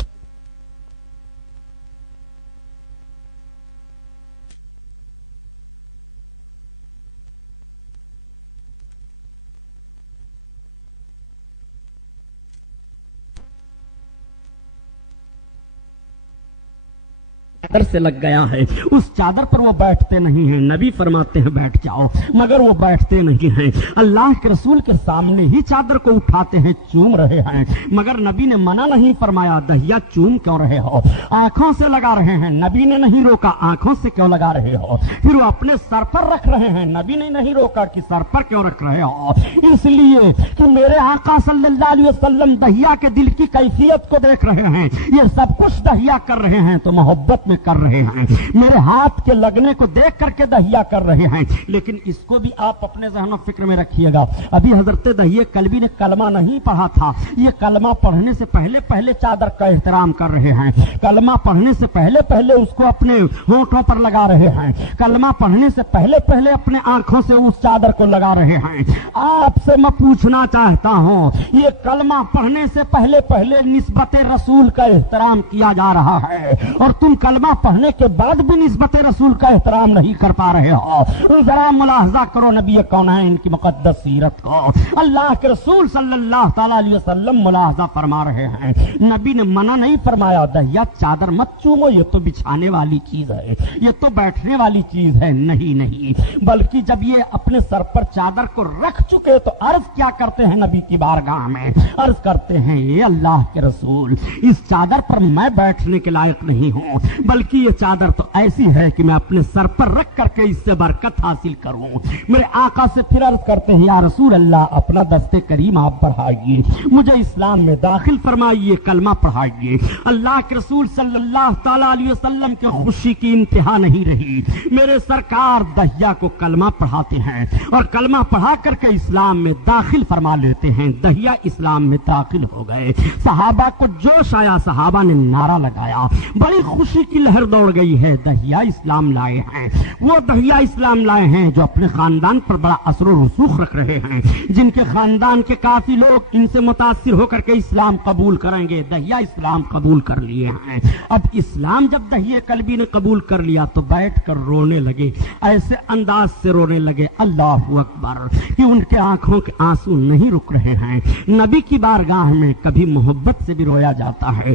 چادر سے لگ گیا ہے، اس چادر پر وہ بیٹھتے نہیں ہیں۔ نبی فرماتے ہیں بیٹھ جاؤ، مگر وہ بیٹھتے نہیں ہیں۔ اللہ کے رسول کے سامنے ہی چادر کو اٹھاتے ہیں، چوم رہے ہیں، مگر نبی نے منع نہیں فرمایا دہیا چوم کیوں رہے ہو، آنکھوں سے لگا رہے ہیں، نبی نے نہیں روکا آنکھوں سے کیوں لگا رہے ہو۔ پھر وہ اپنے سر پر رکھ رہے ہیں، نبی نے نہیں روکا کہ سر پر کیوں رکھ رہے ہو، اس لیے کہ میرے آقا صلی اللہ علیہ وسلم دہیا کے دل کی کیفیت کو دیکھ رہے ہیں۔ یہ سب کچھ دہیا کر رہے ہیں تو محبت میں کر رہے ہیں، میرے ہاتھ کے لگنے کو دیکھ کر کے دہیا کر رہے ہیں۔ لیکن اس کو بھی آپ اپنے ذہن و فکر میں رکھیے گا، ابھی حضرت دہیے کلبی نے کلمہ نہیں پڑھا تھا، یہ کلمہ پڑھنے سے پہلے پہلے چادر کا احترام کر رہے ہیں، کلمہ پڑھنے سے پہلے پہلے اس کو اپنے ہونٹوں پر لگا رہے ہیں، کلمہ پڑھنے سے پہلے پہلے اپنے آنکھوں سے اس چادر کو لگا رہے ہیں۔ آپ سے میں پوچھنا چاہتا ہوں، یہ کلمہ پڑھنے سے پہلے پہلے نسبت رسول کا احترام کیا جا رہا ہے اور تم کلمہ پڑھنے کے بعد بھی نسبت رسول کا احترام نہیں کر پا رہے ہو۔ ذرا ملاحظہ کرو نبی کونین کی مقدس سیرت کو، اللہ کے رسول صلی اللہ تعالی علیہ وسلم ملاحظہ فرما رہے ہیں، نبی نے منع نہیں فرمایا دہیا چادر مت چومو، یہ تو بچھانے والی چیز ہے، یہ تو بیٹھنے والی چیز ہے، نہیں، بلکہ جب یہ اپنے سر پر چادر کو رکھ چکے تو عرض کیا کرتے ہیں نبی کی بارگاہ میں، عرض کرتے ہیں اے اللہ کے رسول، اس چادر پر میں بیٹھنے کے لائق نہیں ہوں، بلکہ یہ چادر تو ایسی ہے کہ میں اپنے سر پر رکھ کر کے اس سے برکت حاصل کروں۔ میرے آقا سے پھر عرض کرتے ہیں یا رسول اللہ اپنا دست کریم آپ بڑھائیے، مجھے اسلام میں داخل فرمائیے، کلمہ پڑھائیے۔ اللہ کے رسول صلی اللہ تعالی علیہ وسلم کے خوشی کی انتہا نہیں رہی، میرے سرکار دہیا کو کلمہ پڑھاتے ہیں اور کلمہ پڑھا کر کے اسلام میں داخل فرما لیتے ہیں۔ دہیا اسلام میں داخل ہو گئے، صحابہ کو جوش آیا، صحابہ نے نعرہ لگایا، بڑی خوشی کی لہر دوڑ گئی ہے، دہیا اسلام لائے ہیں، وہ دہیا اسلام لائے ہیں جو اپنے خاندان پر بڑا اثر و رسوخ رکھ رہے ہیں، جن کے خاندان کے کافی لوگ ان سے متاثر ہو کر کے اسلام قبول کریں گے، دہیا اسلام قبول کر لیے ہیں۔ اب اسلام جب دہیے کلبی نے قبول کر لیا تو بیٹھ کر رونے لگے، ایسے انداز سے رونے لگے اللہ اکبر کہ ان کے آنکھوں کے آنسو نہیں رک رہے ہیں۔ نبی کی بارگاہ میں کبھی محبت سے بھی رویا جاتا ہے،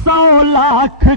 100,00,000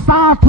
60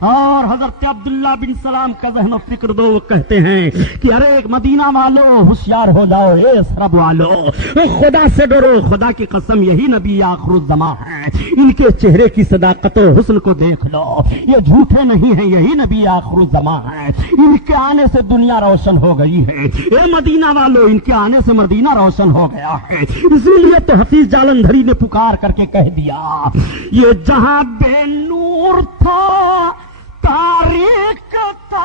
اور حضرت عبداللہ بن سلام کا ذہن و فکر دو، وہ کہتے ہیں کہ ارے مدینہ والو ہوشیار ہو جاؤ، اے سرب والو خدا سے ڈرو، خدا کی قسم یہی نبی آخر الزمان ہے، ان کے چہرے کی صداقت و حسن کو دیکھ لو، یہ جھوٹے نہیں ہیں، یہی نبی آخر الزمان ہے، ان کے آنے سے دنیا روشن ہو گئی ہے، اے مدینہ والو ان کے آنے سے مدینہ روشن ہو گیا ہے۔ اسی لیے تو حفیظ جالندھری نے پکار کر کے کہہ دیا، یہ جہاں بے نور تھا تاریک تھا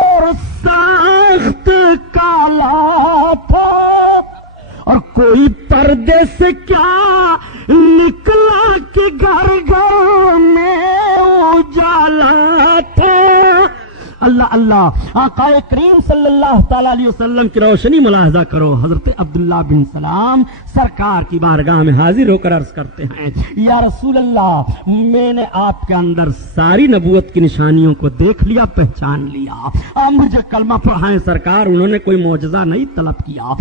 اور سخت کالا تھا، اور کوئی پردے سے کیا نکلا کہ گھر گھر میں اجالا تھا۔ اللہ اللہ، آقا کریم صلی اللہ تعالی علیہ وسلم کی روشنی ملاحظہ کرو۔ حضرت عبداللہ بن سلام سرکار کی بارگاہ میں حاضر ہو کر عرض کرتے ہیں، یا رسول اللہ، میں نے آپ کے اندر ساری نبوت کی نشانیوں کو دیکھ لیا، پہچان لیا، آپ مجھے کلمہ پڑھائیں سرکار۔ انہوں نے کوئی معجزہ نہیں طلب کیا،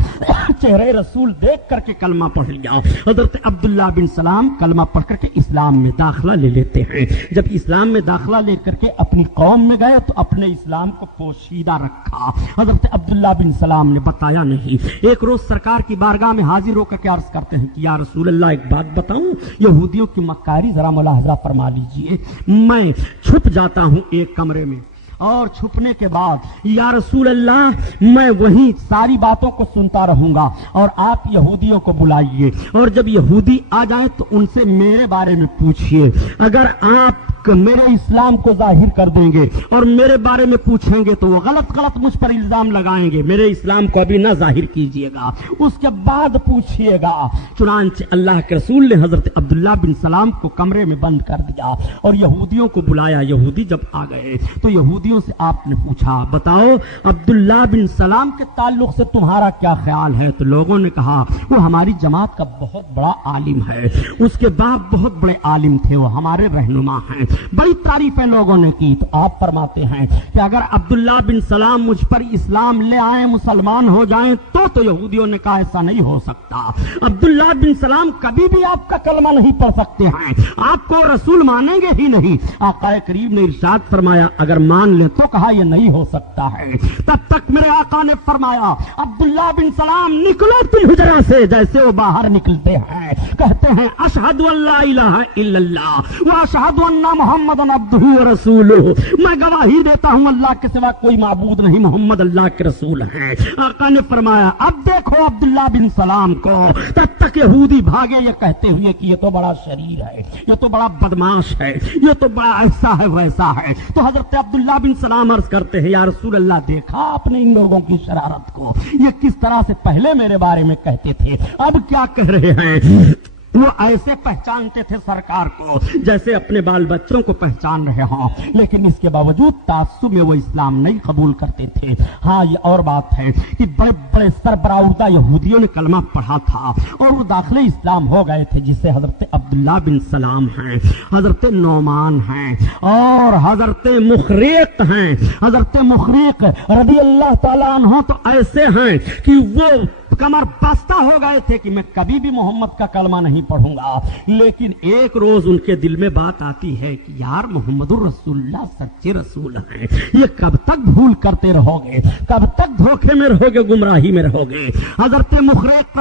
چہرے رسول دیکھ کر کے کلمہ پڑھ لیا۔ حضرت عبداللہ بن سلام کلمہ پڑھ کر کے اسلام میں داخلہ لے لیتے ہیں۔ جب اسلام میں داخلہ لے کر کے اپنی قوم میں گئے تو اپنے اسلام کو پوشیدہ رکھا۔ حضرت عبداللہ بن سلام نے بتایا نہیں۔ ایک روز سرکار کی بارگاہ میں حاضر ہو کر کے عرض کرتے ہیں کہ یا رسول اللہ، ایک بات بتاؤں، یہودیوں کی مکاری ذرا ملاحظہ فرما لیجئے۔ میں چھپ جاتا ہوں ایک کمرے میں، اور چھپنے کے بعد یا رسول اللہ میں وہیں ساری باتوں کو سنتا رہوں گا، اور آپ یہودیوں کو بلائیے، اور جب یہودی آ جائیں تو ان سے میرے بارے میں پوچھئے۔ اگر آپ میرے اسلام کو ظاہر کر دیں گے اور میرے بارے میں پوچھیں گے تو وہ غلط مجھ پر الزام لگائیں گے، میرے اسلام کو ابھی نہ ظاہر کیجئے گا، اس کے بعد پوچھئے گا۔ چنانچہ اللہ کے رسول نے حضرت عبداللہ بن سلام کو کمرے میں بند کر دیا اور یہودیوں کو بلایا۔ یہودی جب آ گئے تو یہودیوں سے آپ نے پوچھا، بتاؤ عبداللہ بن سلام کے تعلق سے تمہارا کیا خیال ہے؟ تو لوگوں نے کہا وہ ہماری جماعت کا بہت بڑا عالم ہے، اس کے باپ بہت بڑے عالم تھے، وہ ہمارے رہنما ہیں، بڑی تعریفیں لوگوں نے کی۔ تو آپ فرماتے ہیں کہ اگر عبداللہ بن سلام مجھ پر اسلام لے آئیں، مسلمان ہو جائیں تو یہودیوں نے کہا ایسا نہیں ہو سکتا، عبداللہ بن سلام کبھی بھی آپ کا کلمہ نہیں پڑھ سکتے ہیں، آپ کو رسول مانیں گے ہی نہیں۔ آقا کریم نے ارشاد فرمایا اگر مان لیں تو کہا یہ نہیں ہو سکتا ہے۔ تب تک میرے آقا نے فرمایا عبداللہ بن سلام نکلو تم حجرہ سے، جیسے وہ باہر نکلتے ہیں کہتے ہیں اشہد ان لا الہ الا اللہ واشہد ان محمد عبدہ ورسولہ، میں گواہی دیتا ہوں اللہ کے سوا کوئی معبود نہیں، محمد اللہ کے رسول ہیں۔ آقا نے فرمایا اب دیکھو عبداللہ بن سلام کو۔ تب تک یہودی بھاگے یہ کہتے ہوئے کہ یہ تو بڑا شریر ہے، یہ تو بڑا بدماش ہے، یہ تو بڑا ایسا ہے ویسا ہے۔ تو حضرت عبداللہ بن سلام عرض کرتے ہیں یا رسول اللہ، دیکھا آپ نے ان لوگوں کی شرارت کو، یہ کس طرح سے پہلے میرے بارے میں کہتے تھے، اب کیا کہہ رہے ہیں؟ وہ ایسے پہچانتے تھے سرکار کو جیسے اپنے بال بچوں کو پہچان رہے ہوں، لیکن اس کے باوجود تعصب میں وہ اسلام نہیں قبول کرتے تھے۔ ہاں یہ اور بات ہے کہ بڑے بڑے سربراہ یہودیوں نے کلمہ پڑھا تھا اور وہ داخل اسلام ہو گئے تھے، جسے حضرت عبداللہ بن سلام ہیں، حضرت نعمان ہیں اور حضرت مخریق ہیں۔ حضرت مخریق رضی اللہ تعالیٰ عنہ تو ایسے ہیں کہ وہ کمر بستہ ہو گئے تھے کہ میں کبھی بھی محمد کا کلمہ نہیں پڑھوں گا، لیکن ایک روز ان کے دل میں بات آتی ہے کہ یار محمد الرسول اللہ سچے رسول ہیں، یہ کب تک بھول کرتے رہو گے، کب تک دھوکے میں رہو گے، گمراہی میں رہو گے۔ حضرت مخریق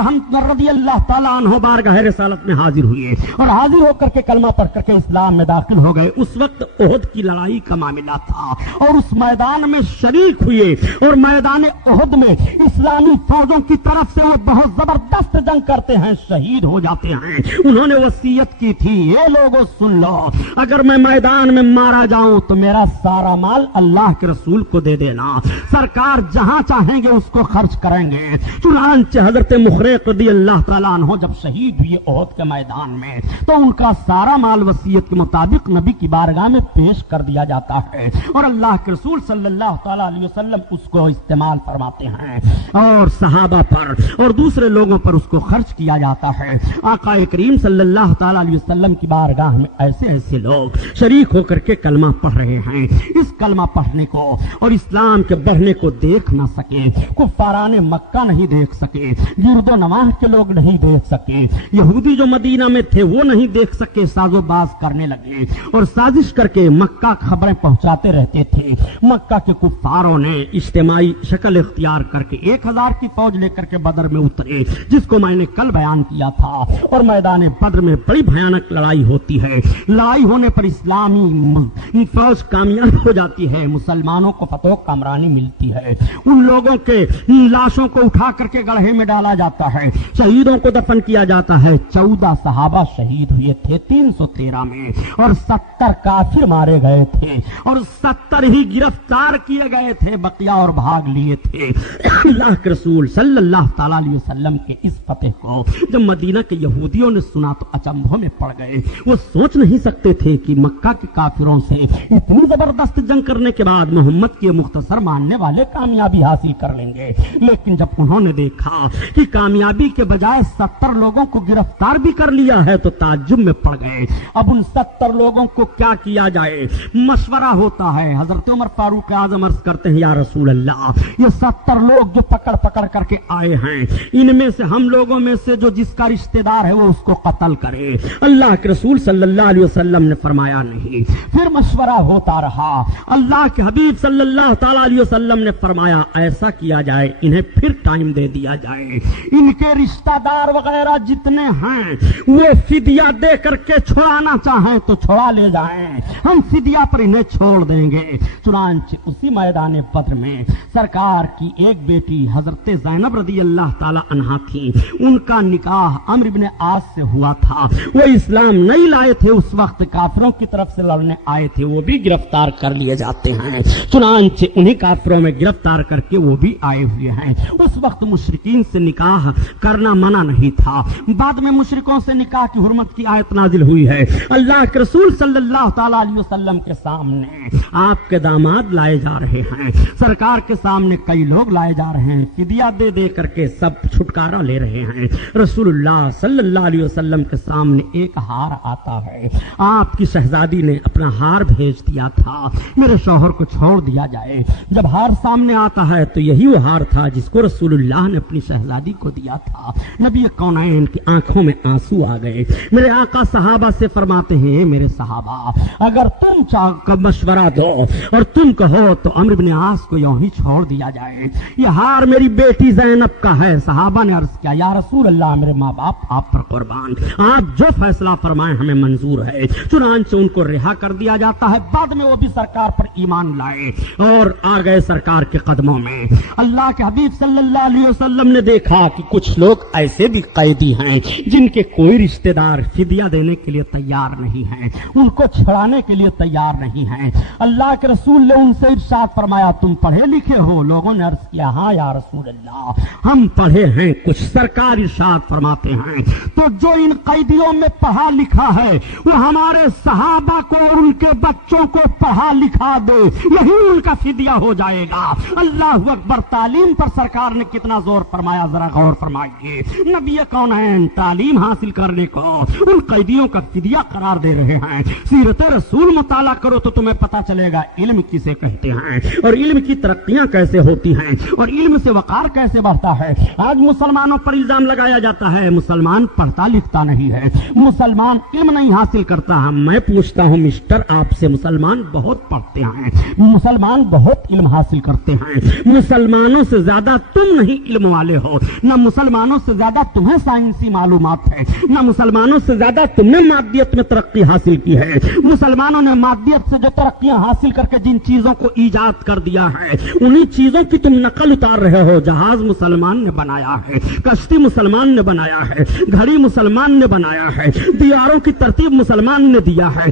رضی اللہ تعالیٰ عنہ بارگاہ رسالت میں حاضر ہوئے اور حاضر ہو کر کے کلمہ پڑھ کر کے اسلام میں داخل ہو گئے۔ اس وقت احد کی لڑائی کا معاملہ تھا اور اس میدان میں شریک ہوئے، اور میدان احد میں اسلامی فوجوں کی طرف سے وہ بہت زبردست جنگ کرتے ہیں، شہید ہو جاتے ہیں۔ انہوں نے وصیت کی تھی، یہ لوگوں سن لو، اگر میں میدان میں مارا جاؤں تو میرا سارا مال اللہ کے رسول کو دے دینا، سرکار جہاں چاہیں گے اس کو خرچ کریں گے۔ چنانچہ حضرت مخریق رضی اللہ تعالیٰ عنہ جب شہید ہوئے احد کے میدان میں تو ان کا سارا مال وصیت کے مطابق نبی کی بارگاہ میں پیش کر دیا جاتا ہے، اور اللہ کے رسول صلی اللہ تعالیٰ علیہ وسلم اس کو استعمال فرماتے ہیں، اور صحابہ پر پر اور دوسرے لوگوں پر اس کو خرچ کیا جاتا ہے۔ آقا کریم صلی اللہ تعالی علیہ وسلم کی بارگاہ میں ایسے ایسے لوگ شریک ہو کر کے کلمہ پڑھ رہے ہیں، اس کلمہ پڑھنے کو اور اسلام کے بڑھنے کو دیکھ نہ سکے، کفاران مکہ نہیں دیکھ سکے، گرد و نواح کے لوگ نہیں دیکھ سکے، یہودی جو مدینہ میں تھے وہ نہیں دیکھ سکے، ساز و باز کرنے لگے اور سازش کر کے مکہ خبریں پہنچاتے رہتے تھے۔ مکہ کے کفاروں نے اجتماعی شکل اختیار کر کے 1000 کی فوج لے کر کے بدر میں اترے، جس کو میں نے کل بیان کیا تھا، اور میدان بدر میں بڑی بھیانک لڑائی ہوتی ہے۔ لڑائی ہونے پر اسلامی فوج کامیاب ہو جاتی ہے، مسلمانوں کو فتح و کامرانی ملتی ہے، ان لوگوں کے لاشوں کو اٹھا کر کے گڑھے میں ڈالا جاتا ہے، شہیدوں کو دفن کیا جاتا ہے۔ 14 صحابہ شہید ہوئے تھے 313 میں، اور 70 کافر مارے گئے تھے، اور 70 ہی گرفتار کیے گئے تھے، بقیہ اور بھاگ لیے تھے۔ اللہ کے رسول صلی اللہ تعالی علیہ وسلم کے اس فتح کو جب مدینہ کے یہودیوں نے سنا تو اچنبھوں میں پڑ گئے۔ وہ سوچ نہیں سکتے تھے کہ مکہ کے کافروں سے اتنی زبردست جنگ کرنے کے بعد محمد کے مختصر ماننے والے کامیابی حاصل کر لیں گے، لیکن جب انہوں نے دیکھا کہ کامیابی کے بجائے 70 لوگوں کو گرفتار بھی کر لیا ہے تو تعجب میں پڑ گئے۔ اب ان 70 لوگوں کو کیا کیا جائے؟ مشورہ ہوتا ہے۔ حضرت عمر فاروق اعظم عرض کرتے ہیں، یا رسول اللہ، یہ 70 لوگ جو پکڑ پکڑ کر کے آئے ہیں، ان میں سے ہم لوگوں میں سے جو جس کا رشتہ دار ہے وہ اس کو قتل کرے۔ اللہ کے رسول صلی اللہ علیہ وسلم نے فرمایا نہیں۔ پھر مشورہ ہوتا رہا۔ اللہ کے حبیب صلی اللہ تعالی علیہ وسلم نے فرمایا ایسا کیا جائے، انہیں پھر ٹائم دے دیا جائے، ان کے رشتہ دار وغیرہ جتنے ہیں وہ فدیہ دے کر کے چھڑانا چاہیں تو چھڑا لے جائیں، ہم فدیہ پر انہیں چھوڑ دیں گے۔ چنانچہ اسی میدان بدر میں سرکار کی ایک بیٹی حضرت زینب رضی اللہ تعالی عنہا تھی، ان کا نکاح عمرو بن عاص سے ہوا تھا۔ وہ اسلام نہیں لائے تھے، اس وقت کافروں کی طرف سے لڑنے آئے تھے، وہ بھی گرفتار کر لیے جاتے ہیں۔ چنانچہ انہیں کافروں میں گرفتار کر کے وہ بھی آئے ہوئے ہیں۔ اس وقت مشرکین سے نکاح کرنا منع نہیں تھا، بعد میں مشرکوں سے نکاح کی حرمت کی آیت نازل ہوئی ہے۔ اللہ کے رسول صلی اللہ تعالی علیہ وسلم کے سامنے آپ کے داماد لائے جا رہے ہیں، سرکار کے سامنے کئی لوگ لائے جا رہے ہیں، فدیہ دے دے کر کے سب چھٹکارا لے رہے ہیں۔ رسول اللہ صلی اللہ علیہ وسلم کے سامنے ایک ہار آتا ہے، آپ کی شہزادی نے اپنا ہار بھیج دیا تھا، میرے شوہر کو چھوڑ دیا جائے۔ جب ہار سامنے آتا ہے تو یہی وہ ہار تھا جس کو رسول اللہ نے اپنی شہزادی کو دیا تھا۔ نبی کونین کی آنکھوں میں آنسو آ گئے۔ میرے آقا صحابہ سے فرماتے ہیں، میرے صحابہ اگر تم چاہ مشورہ دو اور تم کہو تو عمرو بن عاص کو یوں ہی چھوڑ دیا جائے، یہ ہار میری بیٹی زینب کا ہے۔ صحابہ نے عرض کیا، یا رسول اللہ، میرے ماں باپ آپ پر قربان، آپ جو فیصلہ فرمائیں ہمیں منظور ہے۔ چنانچہ ان کو رہا کر دیا جاتا ہے۔ بعد میں وہ بھی سرکار پر ایمان لائے اور آ گئے سرکار کے قدموں میں۔ اللہ کے حبیب صلی اللہ علیہ وسلم نے دیکھا کہ کچھ لوگ ایسے بھی قیدی ہیں جن کے کوئی رشتہ دار فدیہ دینے کے لیے تیار نہیں ہیں، ان کو چھڑانے کے لیے تیار نہیں ہیں۔ اللہ کے رسول نے ان سے ارشاد فرمایا، تم پڑھے لکھے ہو؟ لوگوں نے عرض کیا، ہاں یا رسول اللہ، ہم پڑھے ہیں کچھ۔ سرکار ارشاد فرماتے ہیں، تو جو ان قیدیوں میں پڑھا لکھا ہے وہ ہمارے صحابہ کو اور ان کے بچوں کو پڑھا لکھا دے، یہی ان کا فدیہ ہو جائے گا۔ اللہ اکبر! تعلیم پر سرکار نے کتنا زور فرمایا، ذرا غور فرمائیے۔ نبی کونین تعلیم حاصل کرنے کو ان قیدیوں کا فدیہ قرار دے رہے ہیں۔ سیرت رسول مطالعہ کرو تو تمہیں پتا چلے گا علم کسے کہتے ہیں اور علم کی ترقیاں کیسے ہوتی ہیں اور علم سے وقار کیسے بڑھتا ہے۔ آج مسلمانوں پر الزام لگایا جاتا ہے مسلمان پڑھتا لکھتا نہیں ہے، مسلمان علم نہیں حاصل کرتا ہے۔ میں پوچھتا ہوں مسٹر آپ سے، مسلمان بہت پڑھتے ہیں، مسلمان بہت علم حاصل کرتے ہیں، مسلمانوں سے زیادہ تم نہیں علم والے ہو، نہ مسلمانوں سے زیادہ تمہیں سائنسی معلومات ہے، نہ مسلمانوں سے زیادہ تم نے مادیت میں ترقی حاصل کی ہے۔ مسلمانوں نے مادیت سے جو ترقیاں حاصل کر کے جن چیزوں کو ایجاد کر دیا ہے انہی چیزوں کی تم نقل اتار رہے ہو۔ جہاز مسلمان نے بنایا ہے، کشتی مسلمان نے بنایا ہے، گھڑی مسلمان نے بنایا ہے، دیواروں کی ترتیب مسلمان نے دیا ہے،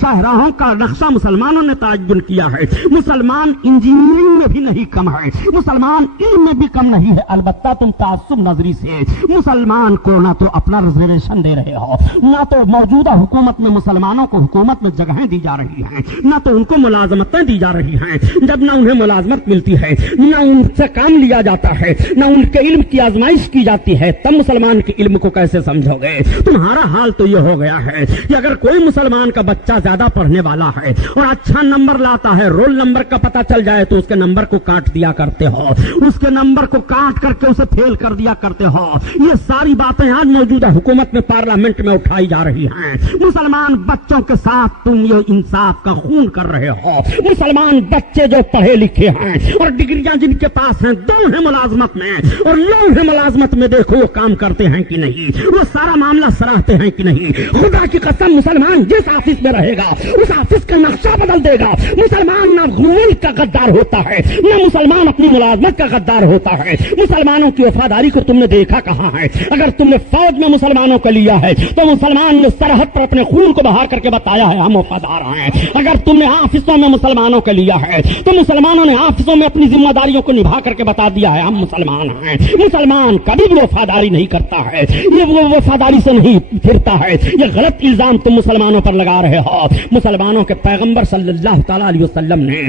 شاہراہ راہوں کا نقشہ مسلمانوں نے تعین کیا ہے. مسلمان انجینئرنگ میں بھی نہیں کم ہے, مسلمان علم میں بھی کم نہیں ہے. البتہ تم تعصب نظری سے مسلمان کو نہ تو اپنا ریزرویشن دے رہے ہو, نہ تو موجودہ حکومت میں مسلمانوں کو حکومت میں جگہیں دی جا رہی ہیں, نہ تو ان کو ملازمتیں دی جا رہی ہیں. جب نہ انہیں ملازمت ملتی ہے, نہ ان سے کام لیا جاتا ہے, نہ ان کے علم کی آزمائش کی جاتی ہے, تب مسلمان کے علم کو کیسے سمجھو گے؟ تمہارا حال تو یہ ہو گیا ہے کہ اگر کوئی مسلمان کا بچہ زیادہ پڑھنے والا ہے اور اچھا نمبر لاتا ہے, رول نمبر کا پتہ چل جائے تو اس کے نمبر کو کاٹ دیا کرتے ہو, اس کے نمبر کو کاٹ کر کے اسے فیل کر دیا کرتے ہو. یہ ساری باتیں آج موجودہ حکومت میں پارلیمنٹ میں اٹھائی جا رہی ہیں. مسلمان بچوں کے ساتھ تم یہ انصاف کا خون کر رہے ہو. مسلمان بچے جو پڑھے لکھے ہیں اور ڈگریاں جن کے پاس ہیں, دو ہیں ملازمت میں اور لوگ ہیں ملازمت میں, دیکھو وہ کام کرتے ہیں کہ نہیں, وہ سارا معاملہ سراہتے ہیں کہ نہیں. خدا کی قسم مسلمان جس آفس میں رہے گا اس آفس کا نقشہ بدل دے گا. مسلمان نہ ملک کا غدار ہوتا ہے, نہ مسلمان اپنی ملازمت کا غدار ہوتا ہے. مسلمانوں کی وفاداری کو تم نے دیکھا کہاں ہے؟ اگر تم نے فوج میں مسلمانوں کو لیا ہے تو مسلمان نے سرحد پر اپنے خون کو بہا کر کے بتایا ہے ہم وفادار ہیں. اگر تم نے آفسوں میں مسلمانوں کو لیا ہے تو مسلمانوں نے آفسوں میں اپنی ذمہ داریوں کو نبھا کر کے بتا دیا ہے ہم مسلمان ہیں. مسلمان کبھی بھی وفاداری نہیں کرتا ہے, یہ وہ وفاداری سے نہیں پھرتا ہے. یہ غلط الزام تم مسلمانوں پر لگا رہے ہو. مسلمانوں کے پیغمبر صلی اللہ تعالیٰ علیہ وسلم نے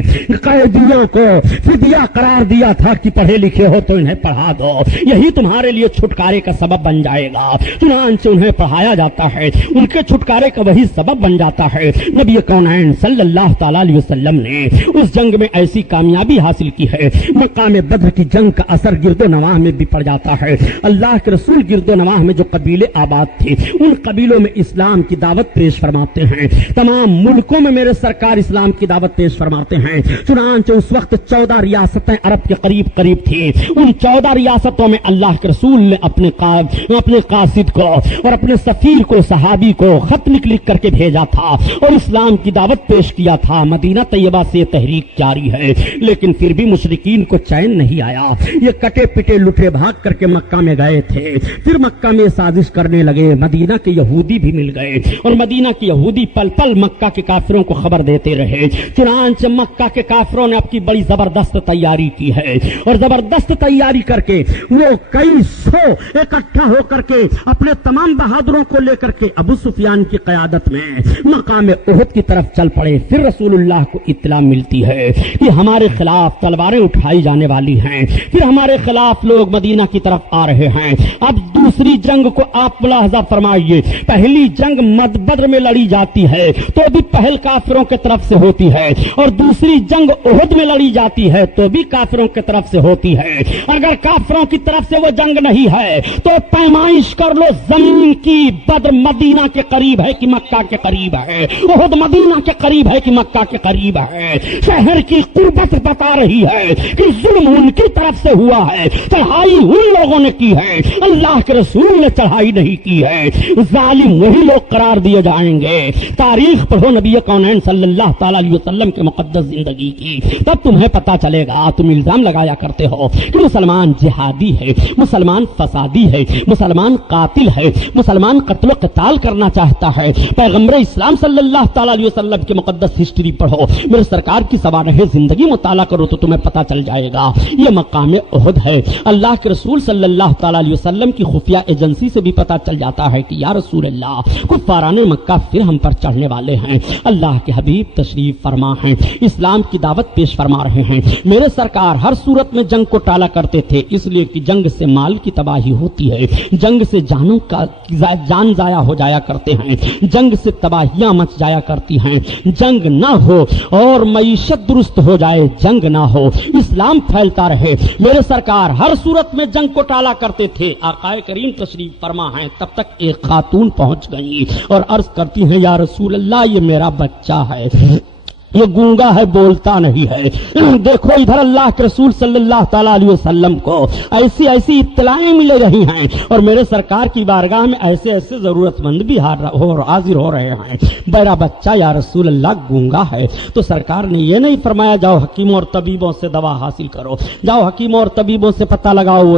قیدیوں کو فدیہ قرار دیا تھا کہ پڑھے لکھے ہو تو انہیں پڑھا دو, یہی تمہارے لیے چھٹکارے کا سبب بن جائے گا. چنانچہ انہیں پڑھایا جاتا ہے, ان کے چھٹکارے کا وہی سبب بن جاتا ہے. نبی کونین صلی اللہ تعالیٰ علیہ وسلم نے اس جنگ میں ایسی کامیابی حاصل کی ہے, مقام بدر کی جنگ کا اثر گرد و نواح میں بھی پڑ جاتا ہے. اللہ کے رسول گرد و نواح میں جو قبیلے آباد تھے ان قبیلوں میں اسلام کی دعوت پیش فرماتے ہیں. تمام ملکوں میں میرے سرکار اسلام کی دعوت پیش فرماتے ہیں. چنانچہ اس وقت 14 ریاستیں عرب کے قریب قریب تھیں. ان 14 ریاستوں میں اللہ کے رسول نے اپنے قاصد کو اور اپنے سفیر کو, صحابی کو خط لکھ کر کے بھیجا تھا اور اسلام کی دعوت پیش کیا تھا. مدینہ طیبہ سے تحریک جاری ہے, لیکن پھر بھی مشرکین کو چین نہیں آیا. یہ کٹے پٹے لٹے بھاگ کر کے مکہ میں گئے تھے. پھر مکہ میں سازش کرنے لگے. مدینہ کے یہودی بھی مل گئے اور مدینہ کے یہودی پل پل مکہ کے کافروں کو خبر دیتے رہے. چنانچہ مکہ کے کافروں نے اب کی بڑی زبردست تیاری کی ہے اور زبردست تیاری کر کے وہ کئی سو اکٹھا ہو کر کے اپنے تمام بہادروں کو لے کر کے ابو سفیان کی قیادت میں مقام احد کی طرف چل پڑے. پھر رسول اللہ کو اطلاع ملتی ہے کہ ہمارے خلاف تلواریں اٹھائی جانے والی ہیں, پھر ہمارے خلاف لوگ مدینہ کی طرف آ رہے ہیں. اب دوسری جنگ کو آپ ملاحظہ فرمائیے, پہلی جنگ بدر میں لڑی جاتی ہے تو بھی پہل کافروں کے طرف سے ہوتی ہے, اور دوسری جنگ احد میں لڑی جاتی ہے تو بھی کافروں کے طرف سے ہوتی ہے. اگر کافروں کی طرف سے وہ جنگ نہیں ہے تو پیمائش کر لو زمین کی, بدر مدینہ کے قریب ہے کہ مکہ کے قریب ہے, احد مدینہ کے قریب ہے کہ مکہ کے قریب ہے. شہر کی قربت بتا رہی ہے کہ ظلم ان کی طرف سے ہوا ہے, چڑھائی ان لوگوں نے کی ہے, اللہ کے رسول نے چڑھائی نہیں کی ہے. ظالم وہی لوگ قرار دیے جائیں گے. تاریخ پڑھو نبی کونین صلی اللہ تعالی علیہ وسلم کے مقدس زندگی کی, تب تمہیں پتا چلے گا. تم الزام لگایا کرتے ہو کہ مسلمان جہادی ہے, مسلمان فسادی ہے, مسلمان قاتل ہے, مسلمان قتل و قتال کرنا چاہتا ہے. پیغمبر اسلام صلی اللہ تعالی علیہ وسلم کے مقدس ہسٹری پڑھو, میرے سرکار کی سوانح زندگی مطالعہ کرو تو تمہیں پتا چل جائے گا. یہ مقام احد ہے. اللہ کے رسول صلی اللہ تعالی علیہ وسلم کی خفیہ ایجنسی سے بھی پتا چل جاتا ہے کہ یا رسول اللہ, کفاران مکہ پھر ہم پر چڑھنے والے ہیں. اللہ کے حبیب تشریف فرما ہیں, اسلام کی دعوت پیش فرما رہے ہیں. میرے سرکار ہر صورت میں جنگ کو ٹالا کرتے تھے, اس لیے کہ جنگ سے مال کی تباہی ہوتی ہے, جنگ سے جانوں کا جان ضائع ہو جایا کرتے ہیں, جنگ سے تباہیاں مچ جایا کرتی ہیں. جنگ نہ ہو اور معیشت درست ہو جائے, جنگ نہ ہو, اسلام پھیلتا رہے. میرے سرکار ہر صورت میں جنگ کو ٹالا کرتے تھے. آقا کریم تشریف فرما ہیں, تب تک ایک خاتون پہنچ گئی اور عرض کرتی ہیں یا رسول اللہ یہ میرا بچہ ہے, یہ گونگا ہے, بولتا نہیں ہے. دیکھو ادھر اللہ کے رسول صلی اللہ تعالی علیہ وسلم کو ایسی ایسی اطلاعیں مل رہی ہیں اور میرے سرکار کی بارگاہ میں ایسے ایسے ضرورت مند بھی حاضر ہو رہے ہیں. میرا بچہ یا رسول اللہ گونگا ہے. تو سرکار نے یہ نہیں فرمایا جاؤ حکیموں اور طبیبوں سے دوا حاصل کرو, جاؤ حکیموں اور طبیبوں سے پتہ لگاؤ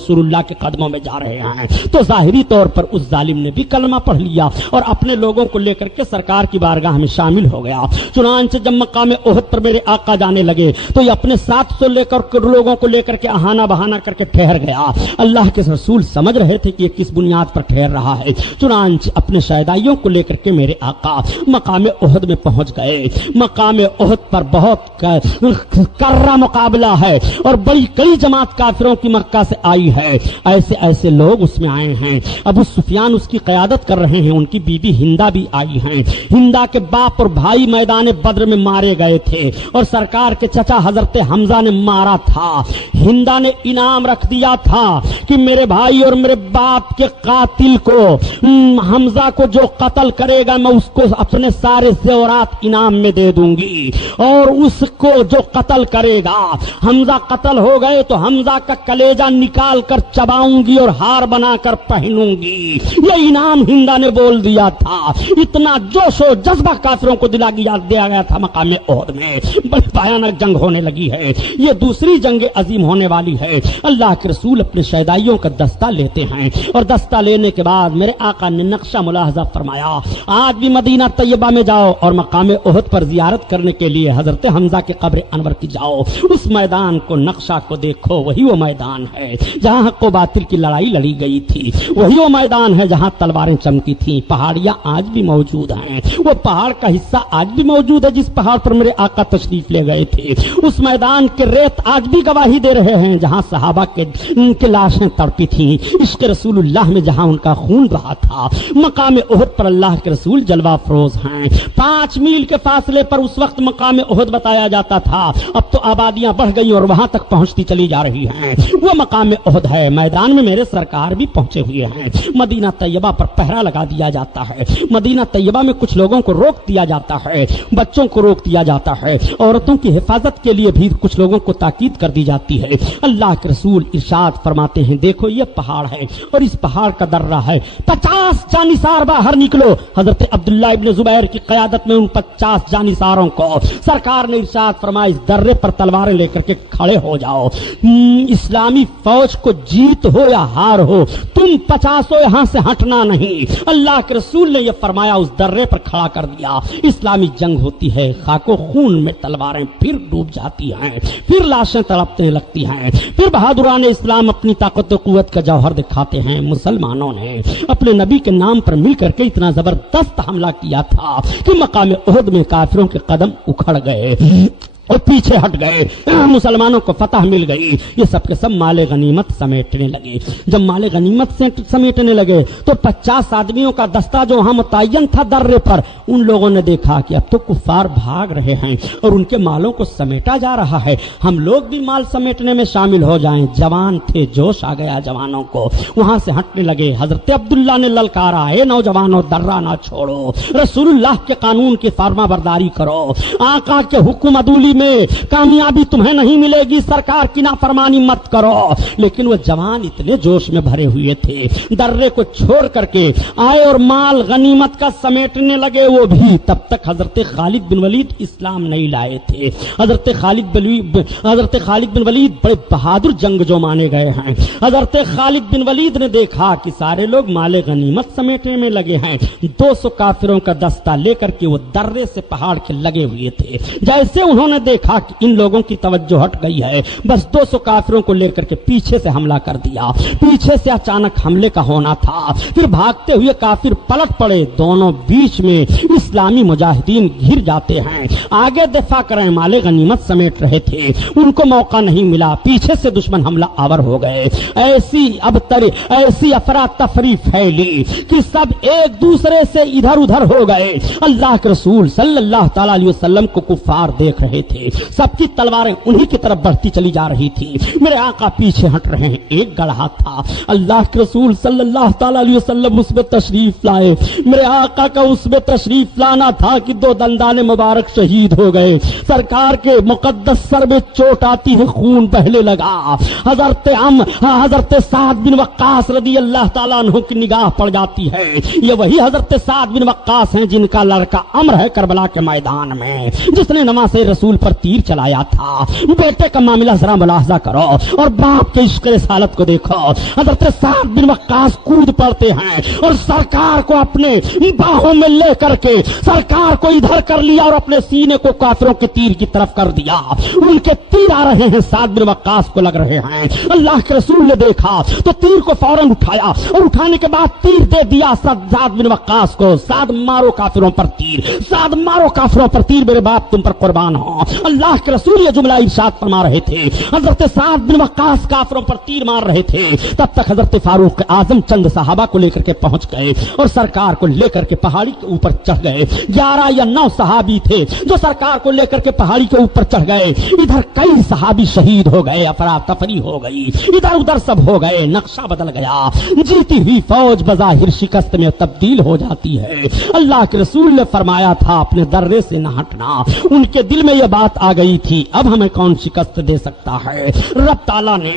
رسول اللہ کے قدموں میں جا رہے ہیں، تو ظاہری طور پر اس ظالم نے بھی کلمہ پڑھ لیا اور اپنے لوگوں کو لے کر کے سرکار کی بارگاہ میں شامل ہو گیا۔ چنانچہ جب مقام احد پر میرے آقا جانے لگے تو یہ اپنے ساتھ سے لوگوں کو لے کر کے آہانہ بہانہ کر کے ٹھہر گیا۔ اللہ کے رسول سمجھ رہے تھے کہ یہ کس بنیاد پر ٹھہر رہا ہے، چنانچہ اپنے شہدائیوں کو لے کر کے میرے آقا مقام احد میں پہنچ گئے۔ مقام احد پر بہت کرہ مقابلہ ہے اور بڑی کئی جماعت کافروں کی مکہ سے آئی ہے، ایسے ایسے لوگ اس میں آئے ہیں۔ ابو سفیان اس کی قیادت کر رہے ہیں، ان کی بیوی ہندا بھی آئی ہیں۔ ہندا کے باپ اور بھائی میدان بدر میں مارے گئے تھے اور سرکار کے چچا حضرت حمزہ نے مارا تھا۔ ہندا نے انعام رکھ دیا تھا کہ میرے بھائی اور میرے باپ کے قاتل کو، حمزہ کو جو قتل کرے گا میں اس کو اپنے سارے زیورات انعام میں دے دوں گی، اور اس کو جو قتل کرے گا، حمزہ قتل ہو گئے تو حمزہ کا کلیجہ نکال کر چباؤں گی اور ہار بنا کر پہنوں گی، یہ انعام ہندا نے بول دیا تھا۔ اتنا جوش و جذبہ کافروں کو دیا گیا تھا مقام احد میں۔ بڑی بھیانک جنگ ہونے لگی ہے، یہ دوسری جنگ عظیم ہونے والی ہے۔ اللہ کے رسول اپنے شہدائیوں کا دستہ لیتے ہیں اور دستہ لینے کے بعد میرے آقا نے نقشہ ملاحظہ فرمایا، آج بھی مدینہ طیبہ میں جاؤ اور مقام احد پر زیارت کرنے کے لیے حضرت حمزہ کے قبر انور کی جاؤ، اس میدان کو نقشہ کو دیکھو، وہی وہ میدان ہے جہاں حق و باطل کی لڑائی لڑی گئی تھی، وہی وہ میدان ہے جہاں تلواریں چمکی تھیں۔ پہاڑیاں آج بھی موجود ہیں، وہ پہاڑ کا حصہ آج بھی موجود ہے جس پہاڑ پر میرے آقا تشریف لے گئے تھے، اس میدان کے ریت آج بھی گواہی دے رہے ہیں جہاں صحابہ کے لاشیں تڑپی تھیں، عشق رسول اللہ میں جہاں ان کا خون بہا تھا۔ مقام احد پر اللہ کے رسول جلوہ فروز ہیں۔ 5 میل کے فاصلے پر اس وقت مقام احد بتایا جاتا تھا، اب تو آبادیاں بڑھ گئی اور وہاں تک پہنچتی چلی جا رہی ہیں۔ وہ مقام احد ہے، میدان میں میرے سرکار بھی پہنچے ہوئے ہیں۔ مدینہ طیبہ پر پہرا لگا دیا جاتا ہے، مدینہ طیبہ میں کچھ لوگوں کو روک دیا جاتا ہے، بچوں کو روک دیا جاتا ہے، عورتوں کی حفاظت کے لیے بھی کچھ لوگوں کو تاکید کر دی جاتی ہے۔ اللہ کے رسول ارشاد فرماتے ہیں، دیکھو یہ پہاڑ ہے اور اس پہاڑ کا درہ ہے، 50 جانثار باہر نکلو۔ حضرت عبداللہ ابن زبیر کی قیادت میں ان 50 جانثاروں کو سرکار نے ارشاد فرمایا، اس درے پر تلواریں لے کر کے کھڑے ہو جاؤ، اسلامی فوج کو جیت ہو یا ہار ہو، تم 50 یہاں سے ہٹنا نہیں۔ اللہ کے رسول نے یہ فرمایا، اس درے پر کھڑا کر دیا۔ اسلامی جنگ ہوتی ہے، خاک و خون میں تلواریں پھر ڈوب جاتی ہیں، پھر لاشیں تڑپنے لگتی ہیں، پھر بہادران اسلام اپنی طاقت و قوت کا جوہر دکھاتے ہیں۔ مسلمانوں نے اپنے نبی کے نام پر مل کر کے اتنا زبردست حملہ کیا تھا کہ مقام احد میں کافروں کے قدم اکھڑ گئے اور پیچھے ہٹ گئے، مسلمانوں کو فتح مل گئی۔ یہ سب کے سب مال غنیمت سمیٹنے لگے۔ جب مال غنیمت سے سمیٹنے لگے تو 50 آدمیوں کا دستہ جو وہاں متعین تھا درے پر، ان لوگوں نے دیکھا کہ اب تو کفار بھاگ رہے ہیں اور ان کے مالوں کو سمیٹا جا رہا ہے، ہم لوگ بھی مال سمیٹنے میں شامل ہو جائیں۔ جوان تھے، جوش آ گیا جوانوں کو، وہاں سے ہٹنے لگے۔ حضرت عبداللہ نے للکارا، اے نوجوانوں درہ نہ چھوڑو، رسول اللہ کے قانون کی فرما برداری کرو، آقا کے حکم عدولی میں کامیابی تمہیں نہیں ملے گی، سرکار کی نافرمانی مت کرو۔ لیکن وہ جوان اتنے جوش میں بھرے ہوئے تھے، درے کو چھوڑ کر کے آئے اور مال غنیمت کا سمیٹنے لگے وہ بھی۔ تب تک حضرت خالد بن ولید اسلام نہیں لائے تھے۔ حضرت خالد بن ولید بڑے بہادر جنگجو مانے گئے ہیں۔ حضرت خالد بن ولید نے دیکھا کہ سارے لوگ مال غنیمت سمیٹنے میں لگے ہیں، 200 کافروں کا دستہ لے کر کے وہ درے سے پہاڑ کے لگے ہوئے تھے۔ جیسے انہوں نے دیکھا کہ ان لوگوں کی توجہ ہٹ گئی ہے، بس 200 کافروں کو لے کر کے پیچھے سے حملہ کر دیا۔ پیچھے سے اچانک حملے کا ہونا تھا، پھر بھاگتے ہوئے کافر پلٹ پڑے، دونوں بیچ میں اسلامی مجاہدین گھر جاتے ہیں۔ آگے دفاع کریں، مال غنیمت سمیٹ رہے تھے، ان کو موقع نہیں ملا، پیچھے سے دشمن حملہ آور ہو گئے۔ ایسی افراتفری پھیلی کہ سب ایک دوسرے سے ادھر ادھر ہو گئے۔ اللہ کے رسول صلی اللہ تعالی علیہ وسلم کو کفار دیکھ رہے تھے، سب کی تلواریں انہی کی طرف بڑھتی چلی جا رہی تھی۔ میرے آقا پیچھے ہٹ رہے ہیں، ایک گڑھا تھا، اللہ کے رسول صلی اللہ تعالی علیہ وسلم اس میں تشریف لائے۔ میرے آقا کا اس میں تشریف لانا تھا کہ 2 دندان مبارک شہید ہو گئے، سرکار کے مقدس سر میں چوٹ آتی ہے، خون بہنے لگا۔ حضرت سعد بن وقاص رضی اللہ تعالیٰ عنہ کی نگاہ پڑ جاتی ہے، یہ وہی حضرت سعد بن وقاص ہیں جن کا لڑکا امر ہے کربلا کے میدان میں، جس نے نماز رسول پر تیر چلایا تھا. بیٹے کا معاملہ ذرا ملاحظہ کرو اور باپ کے عشق رسالت کو دیکھو. حضرت سعد بن وقاص کود پڑتے ہیں اور سرکار کو اپنے باہوں میں لے کر کے سرکار کو ادھر کر لیا اور اپنے سینے کو کافروں کے تیر کی طرف کر دیا. ان کے تیر آ رہے ہیں, سعد بن وقاص کو لگ رہے ہیں. اللہ کے رسول نے دیکھا تو تیر کو فوراً اٹھایا اور اٹھانے کے بعد تیر دے دیا سعد بن وقاص کو. سعد مارو کافروں پر تیر, سعد مارو کافروں پر تیر, میرے باپ تم پر قربان ہو. اللہ کے رسول یہ جملہ ارشاد فرما رہے تھے. حضرت سعد بن وقاص کافروں پر تیر مار رہے تھے. تب تک حضرت فاروق اعظم چند صحابہ کو لے کر کے پہنچ گئے اور سرکار کو لے کر کے پہاڑی کے اوپر چڑھ گئے. 11 یا 9 صحابی تھے جو سرکار کو لے کر کے پہاڑی کے اوپر چڑھ گئے. ادھر کئی صحابی شہید ہو گئے, افراتفری ہو گئی, ادھر ادھر سب ہو گئے, نقشہ بدل گیا. جیتی ہوئی فوج بظاہر شکست میں تبدیل ہو جاتی ہے. اللہ کے رسول نے فرمایا تھا اپنے درے سے نہ ہٹنا. ان کے دل میں یہ بات آ گئی تھی اب ہمیں کون شکست دے سکتا ہے. رب تعالیٰ نے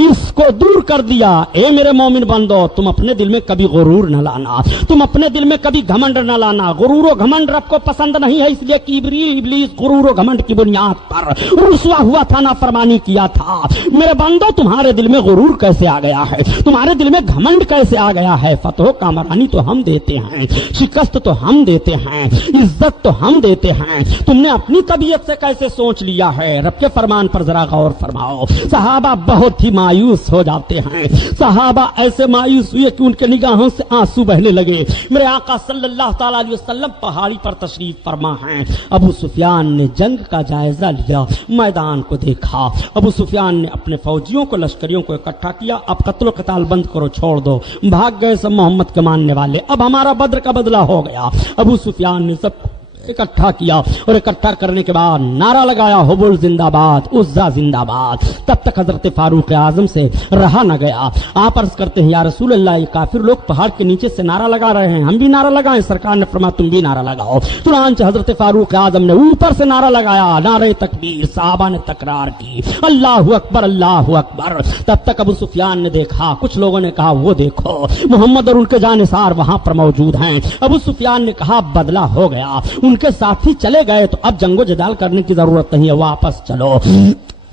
اس کو دور کر دیا. اے میرے مومن بندو, تم اپنے دل میں کبھی غرور نہ لانا, تم اپنے دل میں کبھی گھمنڈ نہ لانا. غرور و گھمنڈ رب کو پسند نہیں ہے, اس لیے کہ ابلیس غرور و گھمنڈ کی بنیاد پر رسوا ہوا تھا, نافرمانی کیا تھا. میرے بندو, تمہارے دل میں غرور کیسے آ گیا ہے, تمہارے دل میں گھمنڈ کیسے آ گیا ہے؟ فتح و کامرانی تو ہم دیتے ہیں, شکست تو ہم دیتے ہیں, عزت تو ہم دیتے ہیں. تم نے اپنی طبیعت سے کیسے سوچ لیا ہے؟ رب کے فرمان پر ذرا غور فرماؤ. صحابہ بہت ہی مایوس ہو جاتے ہیں. صحابہ ایسے مایوس ہوئے کہ ان کے نگاہوں سے آنسو بہنے لگے. میرے آقا صلی اللہ تعالی علیہ وسلم پہاڑی پر تشریف فرما ہیں. ابو سفیان نے جنگ کا جائزہ لیا, میدان کو دیکھا. ابو سفیان نے اپنے فوجیوں کو, لشکریوں کو اکٹھا کیا. اب قتل و قتال بند کرو, چھوڑ دو, بھاگ گئے سب محمد کے ماننے والے, اب ہمارا بدر کا بدلہ ہو گیا. ابو سفیان نے سب اکٹھا کیا اور اکٹھا کرنے کے بعد نعرہ لگایا, حبل زندہ باد, عزا زندہ باد. تب تک حضرت فاروق اعظم سے رہا نہ گیا. آپ عرض کرتے ہیں یا رسول اللہ, یہ کافر لوگ پہاڑ کے نیچے سے نعرہ لگا رہے ہیں, ہم بھی نعرہ لگائیں؟ سرکار نے فرمایا تم بھی نعرہ لگاؤ. چنانچہ حضرت فاروق اعظم نے اوپر سے نعرہ لگایا, نعرہ تکبیر. صحابہ نے تکرار کی, اللہ اکبر اللہ اکبر. تب تک ابو سفیان نے دیکھا, کچھ لوگوں نے کہا وہ دیکھو محمد اور ان کے جانثار وہاں پر موجود ہیں. ابو سفیان نے کہا بدلہ ہو گیا, ان کے ساتھی چلے گئے تو اب جنگ و جدال کرنے کی ضرورت نہیں ہے, واپس چلو.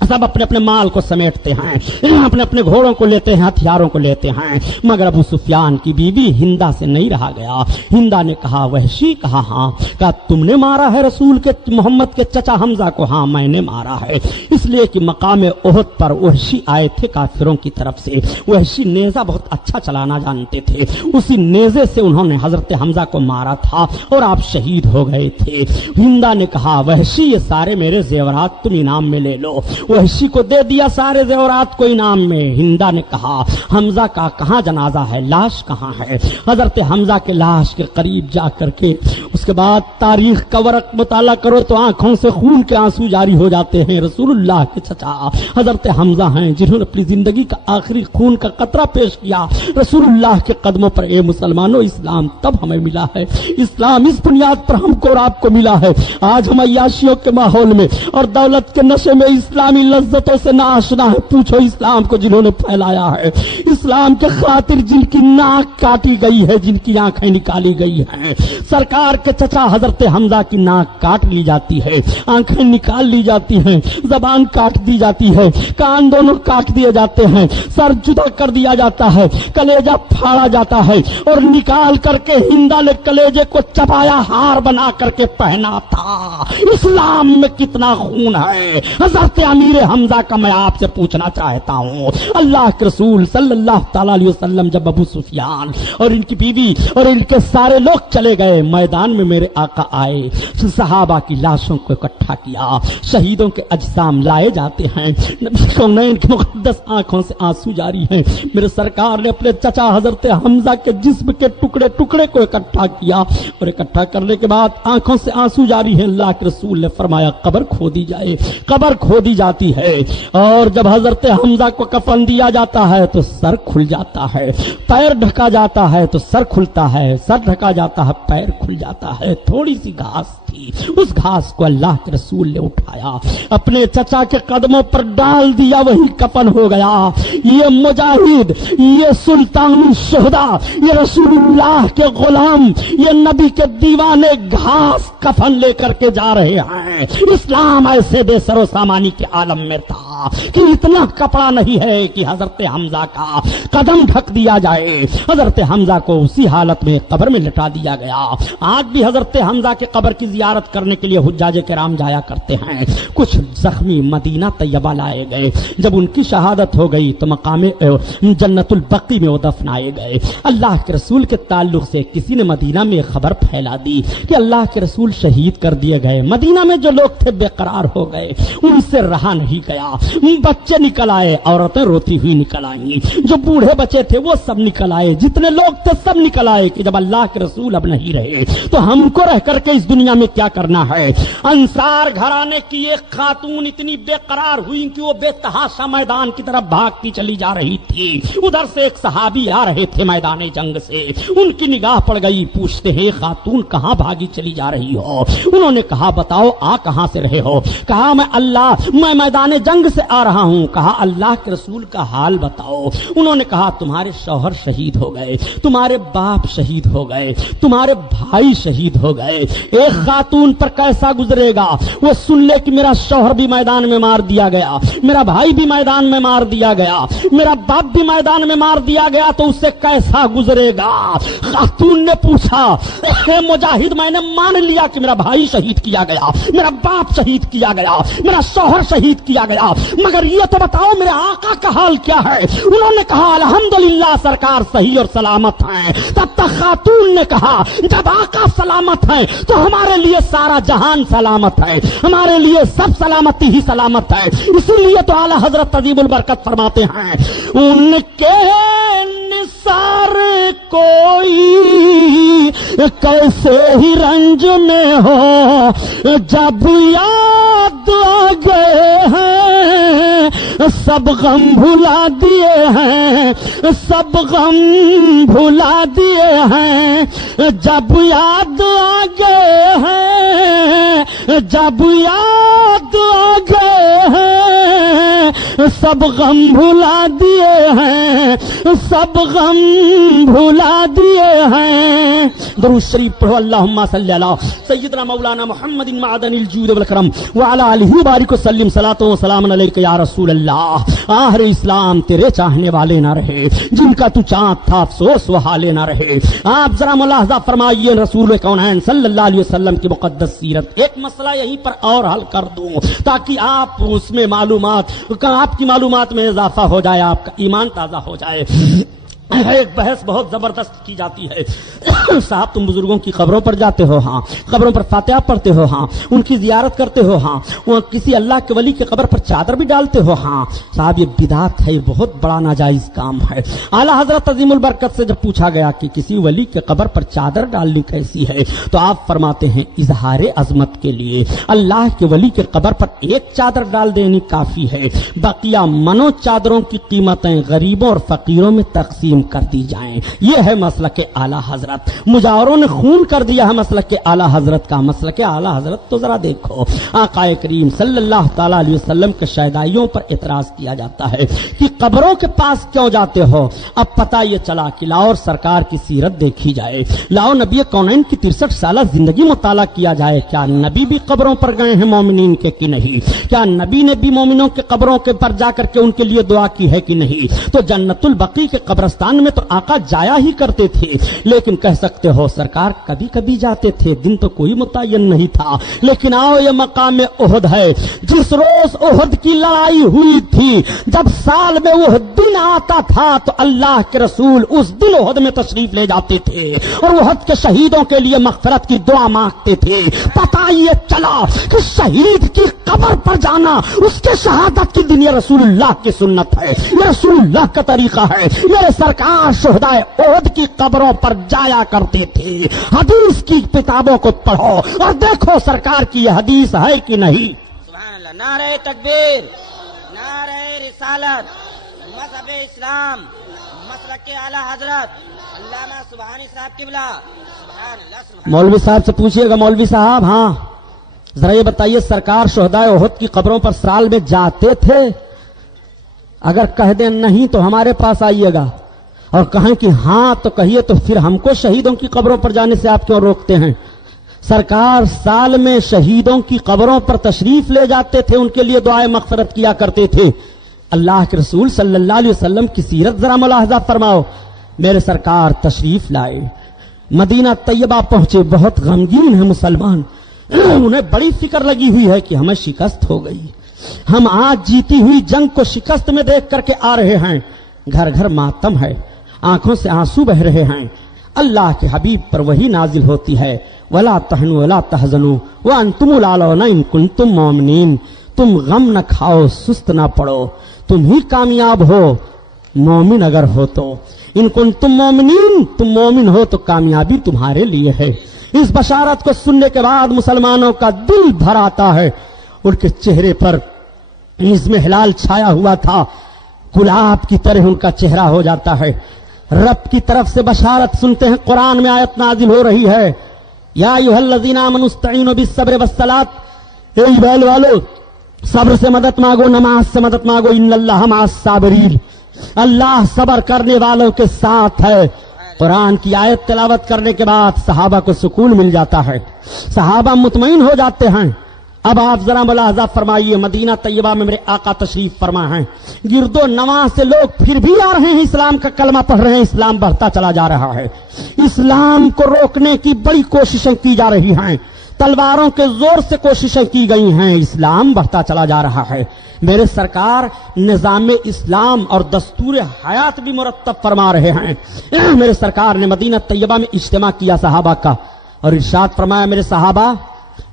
سب اپنے اپنے مال کو سمیٹتے ہیں, اپنے اپنے گھوڑوں کو لیتے ہیں, ہتھیاروں کو لیتے ہیں. مگر ابو سفیان کی بیوی ہندا سے نہیں رہا گیا. ہندا نے کہا وحشی, کہا ہاں. کہا تم نے مارا ہے رسول کے محمد کے چچا حمزہ کو؟ ہاں میں نے مارا ہے. اس لیے کہ مقام احد پر وحشی آئے تھے کافروں کی طرف سے. وحشی نیزہ بہت اچھا چلانا جانتے تھے, اسی نیزے سے انہوں نے حضرت حمزہ کو مارا تھا اور آپ شہید ہو گئے تھے. ہندا نے کہا وحشی یہ سارے میرے زیورات تم انعام میں لے لو. وحشی کو دے دیا سارے زیورات کو انعام میں. ہندا نے کہا حمزہ کا کہاں جنازہ ہے, لاش کہاں ہے؟ حضرت حمزہ کے لاش کے قریب جا کر کے اس کے بعد تاریخ کا ورق مطالعہ کرو تو آنکھوں سے خون کے آنسو جاری ہو جاتے ہیں. رسول اللہ کے چچا حضرت حمزہ ہیں جنہوں نے اپنی زندگی کا آخری خون کا قطرہ پیش کیا رسول اللہ کے قدموں پر. اے مسلمانوں, اسلام تب ہمیں ملا ہے, اسلام اس بنیاد پر ہم کو اور آپ کو ملا ہے. آج ہم عیاشیوں کے ماحول میں اور دولت کے نشے میں اسلامی لذتوں سے نہ آشنا ہے. پوچھو اسلام کو جنہوں نے پھیلایا ہے, اسلام کے خاطر جن کی ناک کاٹی گئی ہے, جن کی آنکھیں نکالی گئی ہیں. سرکار کے چچا حضرت حمزہ کی ناک کاٹ لی جاتی ہے, آنکھیں نکال لی جاتی ہیں, زبان کاٹ دی جاتی ہے, کان دونوں کاٹ دیے جاتے ہیں, سر جدا کر دیا جاتا ہے, کلیجہ پھاڑا جاتا ہے اور نکال کر کے ہندا نے کلیجے کو چبایا, ہار بنا کر کے پہنا تھا. اسلام میں کتنا خون ہے. حضرت امیر حمزہ کا میں آپ سے پوچھنا چاہتا ہوں. اللہ کے رسول صلی اللہ تعالی علیہ وسلم جب ابو سفیان اور ان کی بیوی اور ان کے سارے لوگ چلے گئے, میدان میں میرے آقا آئے, صحابہ کی لاشوں کو اکٹھا کیا, شہیدوں کے اجسام لائے جاتے ہیں. نبی کونین کی مقدس آنکھوں سے آنسو جاری ہیں. میرے سرکار نے اپنے چچا حضرت حمزہ کے جسم کے ٹکڑے ٹکڑے کو اکٹھا کیا اور اکٹھا کرنے کے بعد آنکھوں سے آنسو جاری ہیں. اللہ کے رسول نے فرمایا قبر کھودی جائے. قبر کھودی جاتی ہے اور جب حضرت حمزہ کو کفن دیا جاتا ہے تو سر کھل جاتا ہے, پیر ڈھکا جاتا ہے تو سر کھلتا ہے, سر ڈھکا جاتا ہے پیر کھل جاتا جاتا ہے. تھوڑی سی گھاس تھی, اس گھاس کو اللہ کے رسول نے اٹھایا, اپنے چچا کے قدموں پر ڈال دیا, وہی کفن ہو گیا. یہ مجاہد, یہ سلطان الشہداء, یہ رسول اللہ کے غلام, یہ نبی کے دیوانے گھاس کفن لے کر کے جا رہے ہیں. اسلام ایسے بے سر و سامانی کے عالم میں تھا کہ اتنا کپڑا نہیں ہے کہ حضرت حمزہ کا قدم ڈھک دیا جائے. حضرت حمزہ کو اسی حالت میں قبر میں لٹا دیا گیا. آج بھی حضرت حمزہ کے قبر کی زیارت کرنے کے لیے حجاج کرام جایا کرتے ہیں. کچھ زخمی مدینہ طیبہ لائے گئے. جب ان کی شہادت ہو گئی تو مقام جنت البقی میں وہ دفنائے گئے. اللہ کے رسول کے تعلق سے کسی نے مدینہ میں خبر پھیلا دی کہ اللہ کے رسول شہید کر دیے گئے. مدینہ میں جو لوگ تھے بے قرار ہو گئے, ان سے رہا نہیں گیا. بچے نکل آئے, عورتیں روتی ہوئی نکل آئیں, جو بوڑھے بچے تھے وہ سب نکل آئے, جتنے لوگ تھے سب نکل آئے کہ جب اللہ کے رسول اب نہیں رہے تو ہم کو رہ کر کے اس دنیا میں کیا کرنا ہے. انصار گھرانے کی ایک خاتون اتنی بے قرار ہوئی کہ وہ بے تحاشا میدان کی طرف بھاگتی چلی جا رہی تھی. ادھر سے ایک صحابی آ رہے تھے میدان جنگ سے, ان کی نگاہ پڑ گئی. پوچھتے ہیں خاتون کہاں بھاگی چلی جا رہی ہو؟ انہوں نے کہا بتاؤ آ کہاں سے رہے ہو؟ کہا میں میدان جنگ سے آ رہا ہوں. کہا اللہ کے رسول کا حال بتاؤ. انہوں نے کہا تمہارے شوہر شہید ہو گئے, تمہارے باپ شہید ہو گئے, تمہارے بھائی شہید ہو گئے. ایک خاتون پر کیسا گزرے گا وہ سن لے کہ میرا شوہر بھی میدان میں مار دیا گیا, میرا بھائی بھی میدان میں مار دیا گیا, میرا باپ بھی میدان میں مار دیا گیا, تو اس سے کیسا گزرے گا؟ خاتون نے پوچھا اے مجاہد, میں نے مان لیا کہ میرا بھائی شہید کیا گیا, میرا باپ شہید کیا گیا, میرا شوہر شہید کیا گیا, مگر یہ تو بتاؤ میرے آقا کا حال کیا ہے؟ انہوں نے کہا الحمدللہ سرکار صحیح اور سلامت ہیں. تب تک خاتون نے کہا جب آقا سلامت ہیں تو ہمارے لیے سارا جہان سلامت ہے, ہمارے لیے سب سلامتی ہی سلامت ہے. اسی لیے تو اعلی حضرت عظیم البرکت فرماتے ہیں ان کے نثار کوئی کیسے ہی رنج میں ہو, جب یاد آ گئے ہیں سب غم بھلا دیے ہیں, سب غم بھلا دیے ہیں. جب یاد آ گئے ہیں, جب یاد آ گئے ہیں سب غم بھلا دیے ہیں, سب غم بھلا دیے ہیں. درود شریف پڑھو اللہم صلی علی سیدنا مولانا محمد معدن الجود والکرم وعلی آلہ بارک وسلم صلاۃ و سلام علیک یا رسول اللہ. آخر اسلام تیرے چاہنے والے نہ رہے, جن کا تو چاند تھا افسوس وہ حالے نہ رہے. آپ ذرا ملاحظہ فرمائیے رسول کونین صلی اللہ علیہ وسلم کی مقدس سیرت. ایک مسئلہ یہیں پر اور حل کر دوں تاکہ آپ اس میں آپ کی معلومات میں اضافہ ہو جائے, آپ کا ایمان تازہ ہو جائے. ایک بحث بہت زبردست کی جاتی ہے صاحب تم بزرگوں کی قبروں پر جاتے ہو, ہاں قبروں پر فاتحہ پڑھتے ہو, ہاں ان کی زیارت کرتے ہو, ہاں وہ کسی اللہ کے ولی کی قبر پر چادر بھی ڈالتے ہو, ہاں صاحب یہ بدعت ہے, بہت بڑا ناجائز کام ہے. اعلیٰ حضرت عظیم البرکت سے جب پوچھا گیا کہ کسی ولی کے قبر پر چادر ڈالنی کیسی ہے تو آپ فرماتے ہیں اظہار عظمت کے لیے اللہ کے ولی کے قبر پر ایک چادر ڈال دینی کافی ہے, بقیہ منو چادروں کی قیمتیں غریبوں اور فقیروں میں تقسیم کر دی جائیں. یہ ہے مسلک اعلیٰ حضرت. مجاوروں نے خون کر دیا ہے مسلک اعلیٰ حضرت کا. مسلک اعلیٰ حضرت تو ذرا دیکھو, آقا کریم صلی اللہ تعالی علیہ وسلم کے شیدائیوں پر اعتراض کیا جاتا ہے کہ قبروں کے پاس کیوں جاتے ہو. اب پتہ یہ چلا کہ لاؤ سرکار کی سیرت دیکھی جائے, لاؤ نبی کونین کی 63 سالہ زندگی مطالعہ کیا جائے. کیا نبی بھی قبروں پر گئے ہیں مومنین کے کہ نہیں؟ کیا نبی نے بھی مومنوں کے قبروں کے پر جا کر کے ان کے لیے دعا کی ہے کہ نہیں؟ تو جنت البقیع کے قبرستان میں تو آقا جایا ہی کرتے تھے, لیکن کہہ سکتے ہو سرکار کبھی کبھی جاتے تھے, دن تو کوئی متعین نہیں تھا. لیکن آؤ یہ مقام احد ہے, جس روز احد کی لڑائی ہوئی تھی, جب سال میں وہ دن آتا تھا تو اللہ کے رسول اس دن احد میں تشریف لے جاتے تھے اور احد کے شہیدوں کے لیے مغفرت کی دعا مانگتے تھے. پتہ یہ چلا کہ شہید کی قبر پر جانا اس کے شہادت کی دن یہ رسول اللہ کی سنت ہے, یہ رسول اللہ کا طریقہ ہے. میرے سرکار شہدائے احد کی قبروں پر جایا کرتے تھے. حدیث کی کتابوں کو پڑھو اور دیکھو سرکار کی یہ حدیث ہے کہ نہیں. سبحان اللہ. نعرہ تکبیر, نعرہ رسالت, مذہب اسلام, مسلک کے اعلیٰ حضرت علامہ سبحانی صاحب قبلہ. سبحان اللہ سبحان مولوی صاحب سے پوچھئے گا. مولوی صاحب ہاں ذرا یہ بتائیے سرکار شہدائے احد کی قبروں پر سال میں جاتے تھے؟ اگر کہہ دیں نہیں تو ہمارے پاس آئیے گا، اور کہیں کہ ہاں تو کہیے تو پھر ہم کو شہیدوں کی قبروں پر جانے سے آپ کیوں روکتے ہیں؟ سرکار سال میں شہیدوں کی قبروں پر تشریف لے جاتے تھے، ان کے لیے دعائے مغفرت کیا کرتے تھے. اللہ کے رسول صلی اللہ علیہ وسلم کی سیرت ذرا ملاحظہ فرماؤ. میرے سرکار تشریف لائے، مدینہ طیبہ پہنچے، بہت غمگین ہیں مسلمان، انہیں بڑی فکر لگی ہوئی ہے کہ ہمیں شکست ہو گئی، ہم آج جیتی ہوئی جنگ کو شکست میں دیکھ کر کے آ رہے ہیں. گھر گھر ماتم ہے، آنکھوں سے آنسو بہ رہے ہیں. اللہ کے حبیب پر وہی نازل ہوتی ہے وَلَا تَهْنُوا وَلَا تَحْزَنُوا وَأَنْتُمُ الْأَعْلَوْنَ إِن كُنتُم مُؤْمِنِينَ. تم غم نہ کھاؤ، سست نہ پڑو، تم ہی کامیاب ہو مومن اگر ہو تو. ان کنتم مومنین، تم مومن ہو تو کامیابی تمہارے لیے ہے. اس بشارت کو سننے کے بعد مسلمانوں کا دل بھر آتا ہے. ان کے چہرے پر اس میں ہلال چھایا ہوا تھا، گلاب کی طرح ان کا چہرہ ہو جاتا ہے. رب کی طرف سے بشارت سنتے ہیں. قرآن میں آیت نازل ہو رہی ہے یا ایھا الذین آمنوا استعینوا بالصبر والصلاۃ. اے ایمان والو صبر سے مدد مانگو، نماز سے مدد مانگو. ان اللہ مع الصابرین، اللہ صبر کرنے والوں کے ساتھ ہے. قرآن کی آیت تلاوت کرنے کے بعد صحابہ کو سکون مل جاتا ہے، صحابہ مطمئن ہو جاتے ہیں. اب آپ ذرا ملاحظہ فرمائیے، مدینہ طیبہ میں میرے آقا تشریف فرما ہیں، گرد و نواح سے لوگ پھر بھی آ رہے ہیں، اسلام کا کلمہ پڑھ رہے ہیں، اسلام بڑھتا چلا جا رہا ہے. اسلام کو روکنے کی بڑی کوششیں کی جا رہی ہیں، تلواروں کے زور سے کوششیں کی گئی ہیں، اسلام بڑھتا چلا جا رہا ہے. میرے سرکار نظام اسلام اور دستور حیات بھی مرتب فرما رہے ہیں. میرے سرکار نے مدینہ طیبہ میں اجتماع کیا صحابہ کا، اور ارشاد فرمایا میرے صحابہ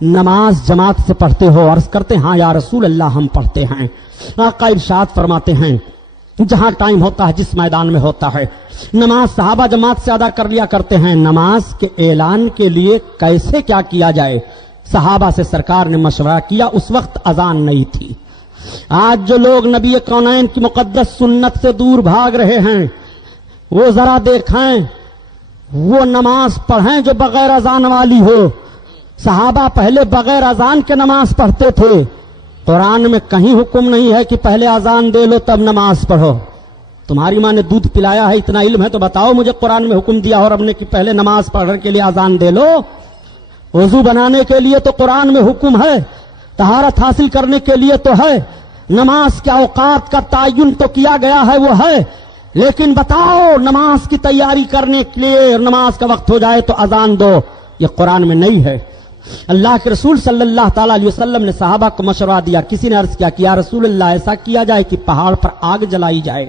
نماز جماعت سے پڑھتے ہو؟ عرض کرتے ہاں یا رسول اللہ ہم پڑھتے ہیں. آقا ارشاد فرماتے ہیں جہاں ٹائم ہوتا ہے، جس میدان میں ہوتا ہے، نماز صحابہ جماعت سے ادا کر لیا کرتے ہیں. نماز کے اعلان کے لیے کیسے کیا کیا جائے؟ صحابہ سے سرکار نے مشورہ کیا. اس وقت اذان نہیں تھی. آج جو لوگ نبی کونین کی مقدس سنت سے دور بھاگ رہے ہیں، وہ ذرا دیکھیں، وہ نماز پڑھیں جو بغیر اذان والی ہو. صحابہ پہلے بغیر اذان کے نماز پڑھتے تھے. قرآن میں کہیں حکم نہیں ہے کہ پہلے اذان دے لو تب نماز پڑھو. تمہاری ماں نے دودھ پلایا ہے، اتنا علم ہے تو بتاؤ مجھے قرآن میں حکم دیا اور ہم نے کہ پہلے نماز پڑھنے کے لیے اذان دے لو. وضو بنانے کے لیے تو قرآن میں حکم ہے، طہارت حاصل کرنے کے لیے تو ہے، نماز کے اوقات کا تعین تو کیا گیا ہے وہ ہے، لیکن بتاؤ نماز کی تیاری کرنے کے لیے نماز کا وقت ہو جائے تو اذان دو، یہ قرآن میں نہیں ہے. اللہ کے رسول صلی اللہ تعالیٰ علیہ وسلم نے صحابہ کو مشورہ دیا. کسی نے عرض کیا کہ یا رسول اللہ ایسا کیا جائے کہ پہاڑ پر آگ جلائی جائے،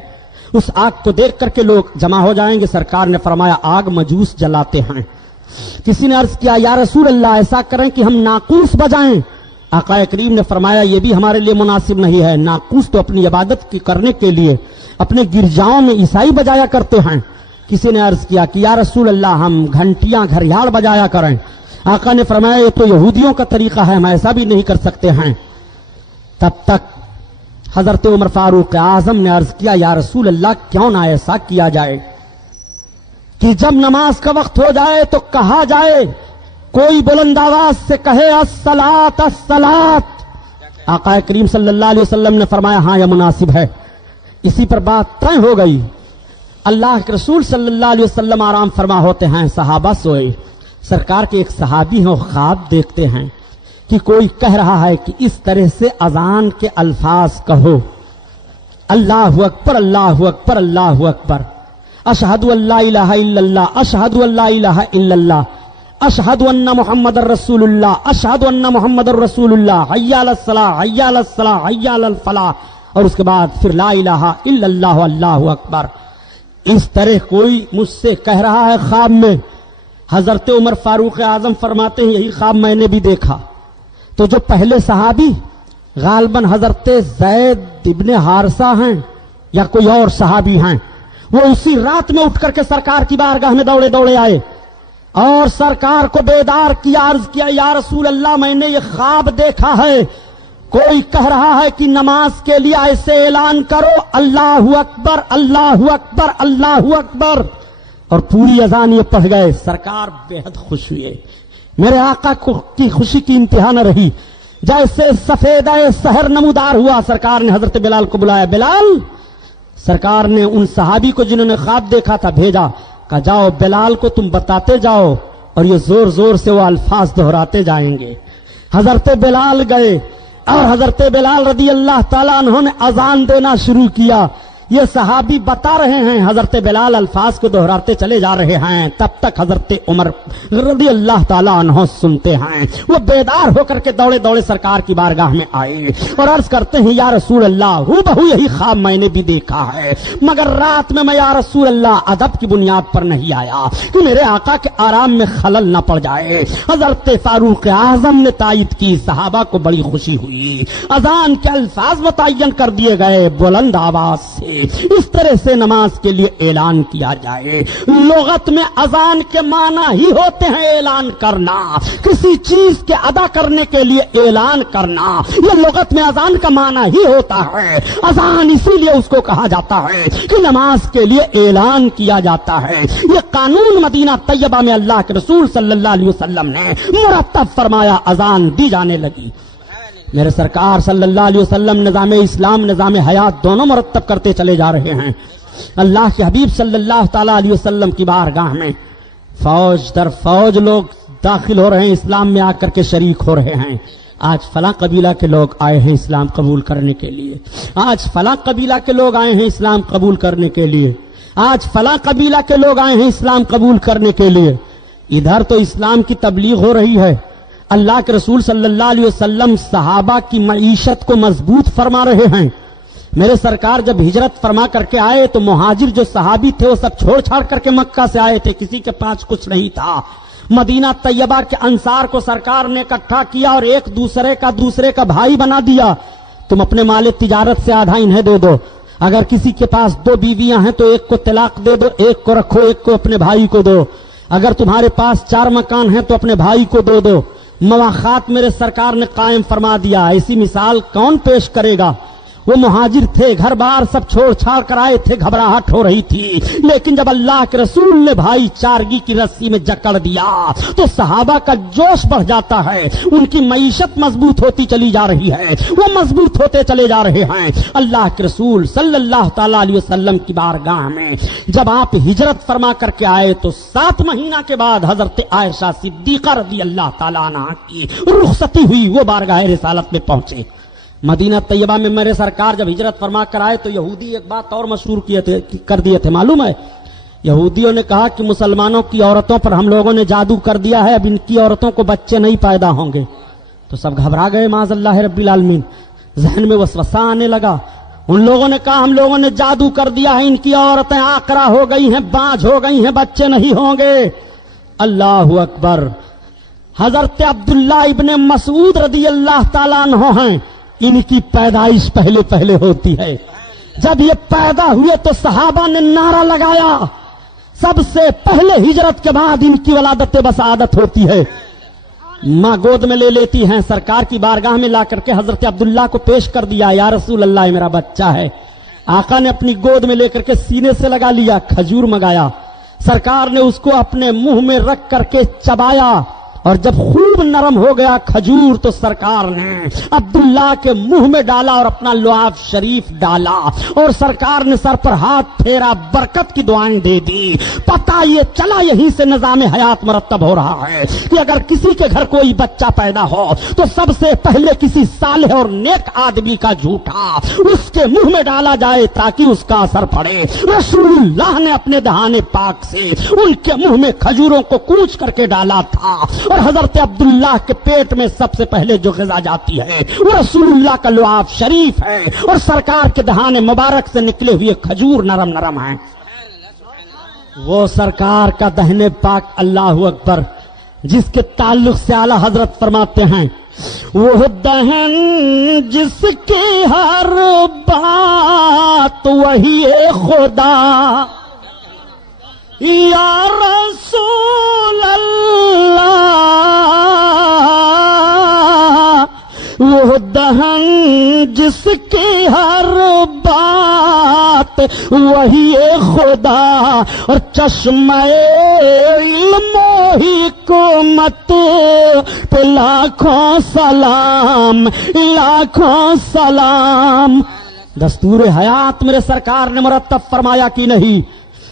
اس آگ کو دیکھ کر کے لوگ جمع ہو جائیں گے. سرکار نے فرمایا آگ مجوس جلاتے ہیں. کسی نے عرض کیا یا رسول اللہ ایسا کریں کہ ہم ناقوس بجائیں. آقا کریم نے فرمایا یہ بھی ہمارے لیے مناسب نہیں ہے، ناقوس تو اپنی عبادت کی کرنے کے لیے اپنے گرجاؤں میں عیسائی بجایا کرتے ہیں. کسی نے عرض کیا کہ یا رسول اللہ ہم گھنٹیاں گھڑیال بجایا کریں. آقا نے فرمایا یہ تو یہودیوں کا طریقہ ہے، ہم ایسا بھی نہیں کر سکتے ہیں. تب تک حضرت عمر فاروق اعظم نے عرض کیا یا رسول اللہ کیوں نہ ایسا کیا جائے کہ جب نماز کا وقت ہو جائے تو کہا جائے، کوئی بلند آواز سے کہے الصلاۃ الصلاۃ. آقا کریم صلی اللہ علیہ وسلم نے فرمایا ہاں یہ مناسب ہے. اسی پر بات طے ہو گئی. اللہ کے رسول صلی اللہ علیہ وسلم آرام فرما ہوتے ہیں، صحابہ سوئے. سرکار کے ایک صحابی ہیں، خواب دیکھتے ہیں کہ کوئی کہہ رہا ہے کہ اس طرح سے اذان کے الفاظ کہو، اللہ اکبر اللہ اکبر اللہ اکبر، اشہد ان لا الہ الا اللہ، اشہد ان لا الہ الا اللہ، اشہد ان محمد الرسول اللہ، اشہد ان محمد الرسول اللہ، حی علی الصلاۃ حی علی الصلاۃ حی علی الفلاح، اور اس کے بعد پھر لا الہ الا اللہ اللہ اکبر. اس طرح کوئی مجھ سے کہہ رہا ہے خواب میں. حضرت عمر فاروق اعظم فرماتے ہیں یہی خواب میں نے بھی دیکھا. تو جو پہلے صحابی غالباً حضرت زید ابن حارثہ ہیں یا کوئی اور صحابی ہیں، وہ اسی رات میں اٹھ کر کے سرکار کی بارگاہ میں دوڑے دوڑے آئے اور سرکار کو بیدار کیا، عرض کیا یا رسول اللہ میں نے یہ خواب دیکھا ہے، کوئی کہہ رہا ہے کہ نماز کے لیے ایسے اعلان کرو اللہ اکبر اللہ اکبر اللہ اکبر، اور پوری اذان یہ پڑھ گئے. سرکار بے حد خوش ہوئے. میرے آقا کی خوشی کی انتہا نہ رہی. جیسے سفیدہ سحر نمودار ہوا، سرکار نے حضرت بلال کو بلایا. بلال، سرکار نے ان صحابی کو جنہوں نے خواب دیکھا تھا بھیجا، کہا جاؤ بلال کو تم بتاتے جاؤ، اور یہ زور زور سے وہ الفاظ دہراتے جائیں گے. حضرت بلال گئے اور حضرت بلال رضی اللہ تعالیٰ عنہ نے اذان دینا شروع کیا. یہ صحابی بتا رہے ہیں، حضرت بلال الفاظ کو دہراتے چلے جا رہے ہیں. تب تک حضرت عمر رضی اللہ تعالیٰ عنہ سنتے ہیں. وہ بیدار ہو کر کے دوڑے دوڑے سرکار کی بارگاہ میں آئے اور عرض کرتے ہیں یا رسول اللہ، ہو بہو یہی خواب میں نے بھی دیکھا ہے، مگر رات میں یا رسول اللہ ادب کی بنیاد پر نہیں آیا کہ میرے آقا کے آرام میں خلل نہ پڑ جائے. حضرت فاروق اعظم نے تائید کی. صحابہ کو بڑی خوشی ہوئی. اذان کے الفاظ متعین کر دیے گئے. بلند آواز سے اس طرح سے نماز کے لیے اعلان کیا جائے. لغت میں اذان کے معنی ہی ہوتے ہیں اعلان کرنا، کسی چیز کے ادا کرنے کے لیے اعلان کرنا. یہ لغت میں اذان کا معنی ہی ہوتا ہے. اذان اسی لیے اس کو کہا جاتا ہے کہ نماز کے لیے اعلان کیا جاتا ہے. یہ قانون مدینہ طیبہ میں اللہ کے رسول صلی اللہ علیہ وسلم نے مرتب فرمایا. اذان دی جانے لگی. میرے سرکار صلی اللہ علیہ وسلم نظام اسلام نظام حیات دونوں مرتب کرتے چلے جا رہے ہیں. اللہ کے حبیب صلی اللہ تعالیٰ علیہ وسلم کی بارگاہ میں فوج در فوج لوگ داخل ہو رہے ہیں، اسلام میں آ کر کے شریک ہو رہے ہیں. آج فلاں قبیلہ کے لوگ آئے ہیں اسلام قبول کرنے کے لیے، آج فلاں قبیلہ کے لوگ آئے ہیں اسلام قبول کرنے کے لیے، آج فلاں قبیلہ کے لوگ آئے ہیں اسلام قبول کرنے کے لیے. ادھر تو اسلام کی تبلیغ ہو رہی ہے. اللہ کے رسول صلی اللہ علیہ وسلم صحابہ کی معیشت کو مضبوط فرما رہے ہیں. میرے سرکار جب ہجرت فرما کر کے آئے تو مہاجر جو صحابی تھے وہ سب چھوڑ چھاڑ کر کے مکہ سے آئے تھے. کسی کے پاس کچھ نہیں تھا. مدینہ طیبہ کے انصار کو سرکار نے اکٹھا کیا اور ایک دوسرے کا بھائی بنا دیا. تم اپنے مال تجارت سے آدھا انہیں دے دو. اگر کسی کے پاس 2 بیویاں ہیں تو ایک کو طلاق دے دو، ایک کو رکھو، ایک کو اپنے بھائی کو دو. اگر تمہارے پاس 4 مکان ہیں تو اپنے بھائی کو دو. مواخات میرے سرکار نے قائم فرما دیا. ایسی مثال کون پیش کرے گا؟ وہ مہاجر تھے، گھر بار سب چھوڑ چھاڑ کر آئے تھے، گھبراہٹ ہو رہی تھی. لیکن جب اللہ کے رسول نے بھائی چارگی کی رسی میں جکڑ دیا تو صحابہ کا جوش بڑھ جاتا ہے. ان کی معیشت مضبوط ہوتی چلی جا رہی ہے، وہ مضبوط ہوتے چلے جا رہے ہیں. اللہ کے رسول صلی اللہ تعالی علیہ وسلم کی بارگاہ میں جب آپ ہجرت فرما کر کے آئے تو 7 مہینہ کے بعد حضرت عائشہ صدیقہ رضی اللہ تعالیٰ عنہ کی رخصتی ہوئی. وہ بارگاہ رسالت میں پہنچے. مدینہ طیبہ میں میرے سرکار جب ہجرت فرما کر آئے تو یہودی ایک بات اور مشہور کر دیے تھے. معلوم ہے، یہودیوں نے کہا کہ مسلمانوں کی عورتوں پر ہم لوگوں نے جادو کر دیا ہے، اب ان کی عورتوں کو بچے نہیں پیدا ہوں گے. تو سب گھبرا گئے معاذ اللہ رب العالمین. ذہن میں وسوسہ آنے لگا. ان لوگوں نے کہا ہم لوگوں نے جادو کر دیا ہے، ان کی عورتیں آقرا ہو گئی ہیں، باجھ ہو گئی ہیں، بچے نہیں ہوں گے. اللہ اکبر. حضرت عبداللہ ابن مسعود رضی اللہ تعالیٰ عنہ ہیں. ان کی پیدائش پہلے ہوتی ہے. جب یہ پیدا ہوئے تو صحابہ نے نعرہ لگایا سب سے پہلے ہجرت کے بعد ان کی ولادت بسعادت ہوتی ہے. ماں گود میں لے لیتی ہیں، سرکار کی بارگاہ میں لا کر کے حضرت عبداللہ کو پیش کر دیا. یا رسول اللہ میرا بچہ ہے. آقا نے اپنی گود میں لے کر کے سینے سے لگا لیا. کھجور منگایا، سرکار نے اس کو اپنے منہ میں رکھ کر کے چبایا اور جب خوب نرم ہو گیا کھجور تو سرکار نے عبداللہ کے منہ میں ڈالا اور اپنا لعاب شریف ڈالا اور سرکار نے سر پر ہاتھ پھیرا، برکت کی دعائیں دے دی. پتہ یہ چلا یہیں سے نظام حیات مرتب ہو رہا ہے کہ اگر کسی کے گھر کوئی بچہ پیدا ہو تو سب سے پہلے کسی صالح اور نیک آدمی کا جھوٹا اس کے منہ میں ڈالا جائے تاکہ اس کا اثر پڑے. رسول اللہ نے اپنے دہانے پاک سے ان کے منہ میں کھجوروں کو کوچ کر کے ڈالا تھا اور حضرت عبداللہ کے پیٹ میں سب سے پہلے جو غذا جاتی ہے وہ رسول اللہ کا لعاب شریف ہے اور سرکار کے دہانے مبارک سے نکلے ہوئے کھجور نرم نرم ہیں. وہ سرکار کا دہنے پاک اللہ اکبر جس کے تعلق سے اعلیٰ حضرت فرماتے ہیں وہ دہن جس کی ہر بات وہی خدا یا رسول اللہ. وہ دہن جس کی ہر بات وہی خدا اور چشمہ علم و حکمت پہ لاکھوں سلام لاکھوں سلام. دستور حیات میرے سرکار نے مرتب فرمایا کہ نہیں.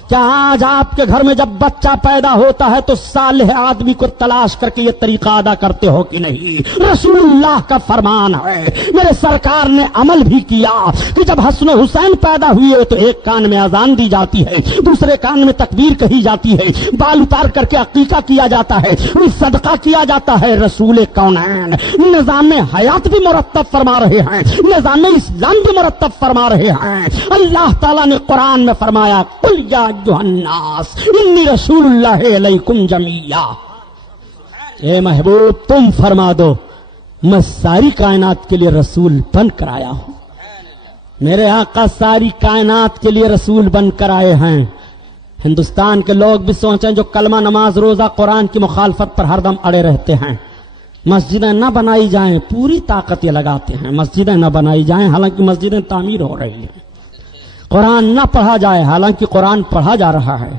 کیا آج آپ کے گھر میں جب بچہ پیدا ہوتا ہے تو صالح آدمی کو تلاش کر کے یہ طریقہ ادا کرتے ہو کہ نہیں؟ رسول اللہ کا فرمان ہے. میرے سرکار نے عمل بھی کیا کہ جب حسن و حسین پیدا ہوئے تو ایک کان میں اذان دی جاتی ہے, دوسرے کان میں تکبیر کہی جاتی ہے, بال اتار کر کے عقیقہ کیا جاتا ہے, صدقہ کیا جاتا ہے. رسول کونین نظام حیات بھی مرتب فرما رہے ہیں, نظام اسلام بھی مرتب فرما رہے ہیں. اللہ تعالیٰ نے قرآن میں فرمایا قل یا ایھا الناس انی رسول اللہ علیکم جمیعا. اے محبوب تم فرما دو میں ساری کائنات کے لیے رسول بن کر آیا ہوں. میرے آقا ساری کائنات کے لیے رسول بن کر آئے ہیں. ہندوستان کے لوگ بھی سوچیں جو کلمہ نماز روزہ قرآن کی مخالفت پر ہر دم اڑے رہتے ہیں. مسجدیں نہ بنائی جائیں پوری طاقت یہ لگاتے ہیں, مسجدیں نہ بنائی جائیں حالانکہ مسجدیں تعمیر ہو رہی ہیں. قرآن نہ پڑھا جائے حالانکہ قرآن پڑھا جا رہا ہے.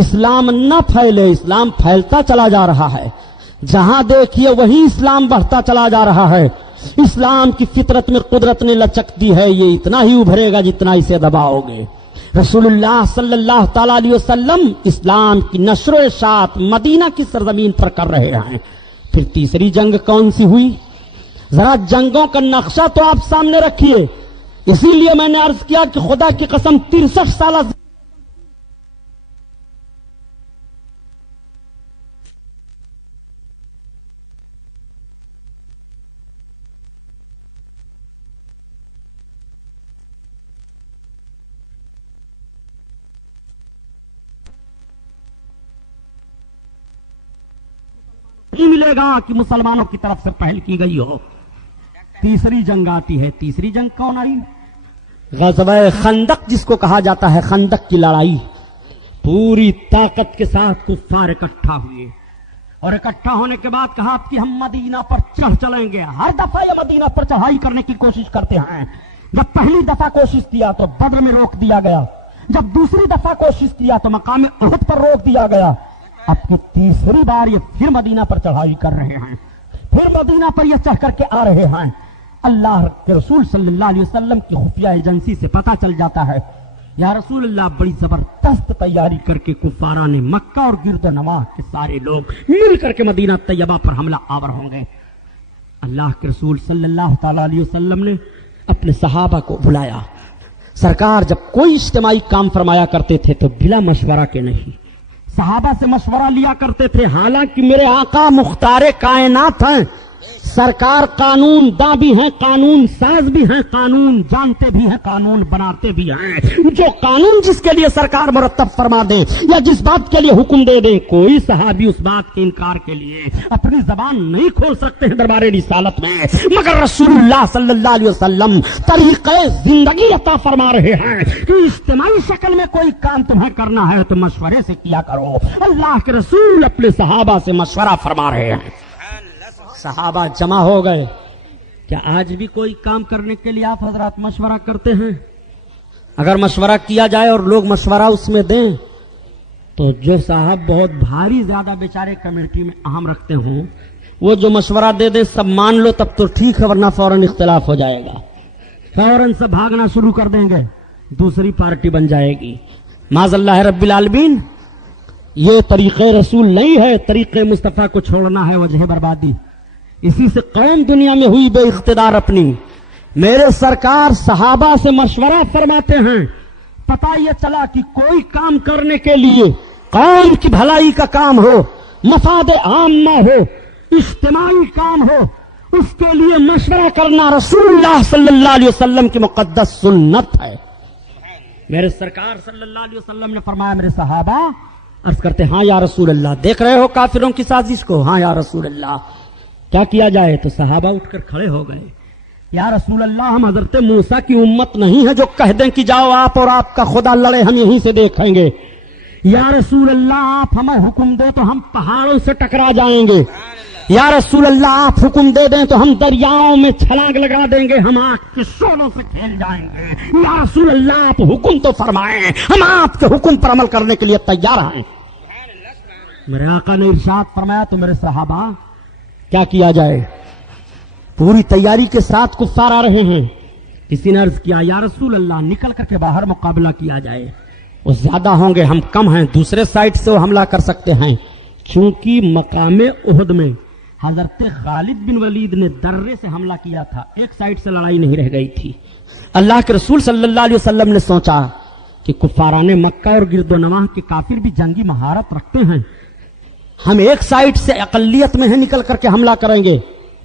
اسلام نہ پھیلے اسلام پھیلتا چلا جا رہا ہے. جہاں دیکھیے وہی اسلام بڑھتا چلا جا رہا ہے. اسلام کی فطرت میں قدرت نے لچک دی ہے, یہ اتنا ہی ابھرے گا جتنا اسے دباؤ گے. رسول اللہ صلی اللہ تعالی علیہ وسلم اسلام کی نشر و اشاعت مدینہ کی سرزمین پر کر رہے ہیں. پھر تیسری جنگ کون سی ہوئی؟ ذرا جنگوں کا نقشہ تو آپ سامنے رکھیے. اسی لیے میں نے عرض کیا کہ خدا کی قسم 63 سالہ نہیں ملے گا کہ مسلمانوں کی طرف سے پہل کی گئی ہو. تیسری جنگ آتی ہے. تیسری جنگ کون آئی؟ غزوہ خندق جس کو کہا جاتا ہے, خندق کی لڑائی. پوری طاقت کے ساتھ کفار اکٹھا ہوئے اور اکٹھا ہونے کے بعد کہا کہ ہم مدینہ پر چڑھ چلیں گے. ہر دفعہ یہ مدینہ پر چڑھائی کرنے کی کوشش کرتے ہیں. جب پہلی دفعہ کوشش کیا تو بدر میں روک دیا گیا, جب دوسری دفعہ کوشش کیا تو مقام احد پر روک دیا گیا. اب کی تیسری بار یہ پھر مدینہ پر چڑھائی کر رہے ہیں, پھر مدینہ پر یہ چڑھ کر کے آ رہے ہیں. اللہ کے رسول صلی اللہ علیہ وسلم کی خفیہ ایجنسی سے پتہ چل جاتا ہے یا رسول اللہ بڑی زبردست تیاری کر کے کفاران مکہ اور گرد و نواح کے سارے لوگ مل کر کے مدینہ طیبہ پر حملہ آور ہوں گے. اللہ کے رسول صلی اللہ تعالی علیہ وسلم نے اپنے صحابہ کو بلایا. سرکار جب کوئی اجتماعی کام فرمایا کرتے تھے تو بلا مشورہ کے نہیں, صحابہ سے مشورہ لیا کرتے تھے. حالانکہ میرے آقا مختار کائنات ہیں, سرکار قانون داں بھی ہیں, قانون ساز بھی ہیں, قانون جانتے بھی ہیں, قانون بناتے بھی ہیں. جو قانون جس کے لیے سرکار مرتب فرما دیں یا جس بات کے لیے حکم دے دیں, کوئی صحابی اس بات کے انکار کے لیے اپنی زبان نہیں کھول سکتے ہیں دربار رسالت میں. مگر رسول اللہ صلی اللہ علیہ وسلم طریقے زندگی عطا فرما رہے ہیں کہ اجتماعی شکل میں کوئی کام تمہیں کرنا ہے تو مشورے سے کیا کرو. اللہ کے رسول اپنے صحابہ سے مشورہ فرما رہے ہیں. صحابہ جمع ہو گئے. کیا آج بھی کوئی کام کرنے کے لیے آپ حضرات مشورہ کرتے ہیں؟ اگر مشورہ کیا جائے اور لوگ مشورہ اس میں دیں تو جو صاحب بہت بھاری زیادہ بیچارے کمیٹی میں اہم رکھتے ہوں وہ جو مشورہ دے دیں سب مان لو تب تو ٹھیک ہے, ورنہ فوراً اختلاف ہو جائے گا, فوراً سے بھاگنا شروع کر دیں گے, دوسری پارٹی بن جائے گی. معاذ اللہ رب العالمین. یہ طریقے رسول نہیں ہے. طریقے مصطفیٰ کو چھوڑنا ہے وجہ بربادی. اسی سے قوم دنیا میں ہوئی بے اقتدار اپنی. میرے سرکار صحابہ سے مشورہ فرماتے ہیں. پتہ یہ چلا کہ کوئی کام کرنے کے لیے قوم کی بھلائی کا کام ہو, مفاد عامہ ہو, اجتماعی کام ہو, اس کے لیے مشورہ کرنا رسول اللہ صلی اللہ علیہ وسلم کی مقدس سنت ہے. میرے سرکار صلی اللہ علیہ وسلم نے فرمایا میرے صحابہ عرض کرتے ہاں یا رسول اللہ, دیکھ رہے ہو کافروں کی سازش کو؟ ہاں یا رسول اللہ. کیا کیا جائے؟ تو صحابہ اٹھ کر کھڑے ہو گئے. یا رسول اللہ ہم حضرت موسیٰ کی امت نہیں ہے جو کہہ دیں کہ جاؤ آپ اور آپ کا خدا لڑے, ہم یہیں سے دیکھیں گے. یا رسول اللہ آپ ہمیں حکم دے تو ہم پہاڑوں سے ٹکرا جائیں گے. یا رسول اللہ آپ حکم دے دیں تو ہم دریاؤں میں چھلانگ لگا دیں گے, ہم آگ کے شعلوں سے کھیل جائیں گے. یا رسول اللہ آپ حکم تو فرمائیں, ہم آپ کے حکم پر عمل کرنے کے لیے تیار ہیں. میرے آقا نے ارشاد فرمایا تو میرے صحابہ کیا کیا جائے؟ پوری تیاری کے ساتھ کفار آ رہے ہیں. کسی نے عرض کیا یا رسول اللہ نکل کر کے باہر مقابلہ کیا جائے, وہ زیادہ ہوں گے, ہم کم ہیں, دوسرے سائڈ سے وہ حملہ کر سکتے ہیں. چونکہ مقام احد میں حضرت خالد بن ولید نے درے سے حملہ کیا تھا, ایک سائڈ سے لڑائی نہیں رہ گئی تھی. اللہ کے رسول صلی اللہ علیہ وسلم نے سوچا کہ کفاران مکہ اور گرد و نواح کے کافر بھی جنگی مہارت رکھتے ہیں, ہم ایک سائڈ سے اقلیت میں ہیں نکل کر کے حملہ کریں گے.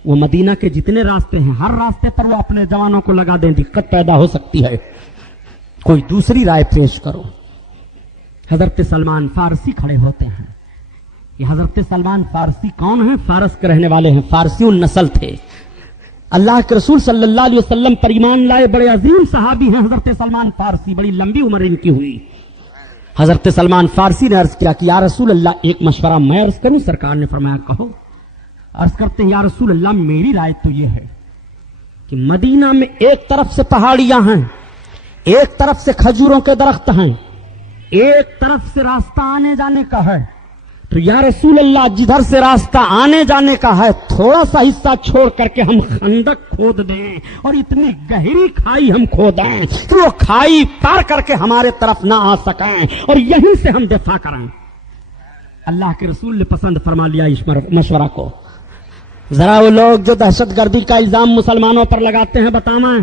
وہ مدینہ کے جتنے راستے ہیں ہر راستے پر وہ اپنے جوانوں کو لگا دیں, دقت پیدا ہو سکتی ہے, کوئی دوسری رائے پیش کرو. حضرت سلمان فارسی کھڑے ہوتے ہیں. یہ حضرت سلمان فارسی کون ہیں؟ فارس کے رہنے والے ہیں, فارسی النسل تھے. اللہ کے رسول صلی اللہ علیہ وسلم پر ایمان لائے بڑے عظیم صحابی ہیں حضرت سلمان فارسی, بڑی لمبی عمر ان کی ہوئی. حضرت سلمان فارسی نے عرض کیا کہ یا رسول اللہ ایک مشورہ میں عرض کروں؟ سرکار نے فرمایا کہو. عرض کرتے ہیں یا رسول اللہ میری رائے تو یہ ہے کہ مدینہ میں ایک طرف سے پہاڑیاں ہیں, ایک طرف سے کھجوروں کے درخت ہیں, ایک طرف سے راستہ آنے جانے کا ہے. تو یا رسول اللہ جدھر سے راستہ آنے جانے کا ہے تھوڑا سا حصہ چھوڑ کر کے ہم خندق کھود دیں اور اتنی گہری کھائی ہم کھودیں کہ وہ کھائی پار کر کے ہمارے طرف نہ آ سکیں اور یہیں سے ہم دفاع کریں. اللہ کے رسول نے پسند فرما لیا اس مشورہ کو. ذرا وہ لوگ جو دہشت گردی کا الزام مسلمانوں پر لگاتے ہیں بتانا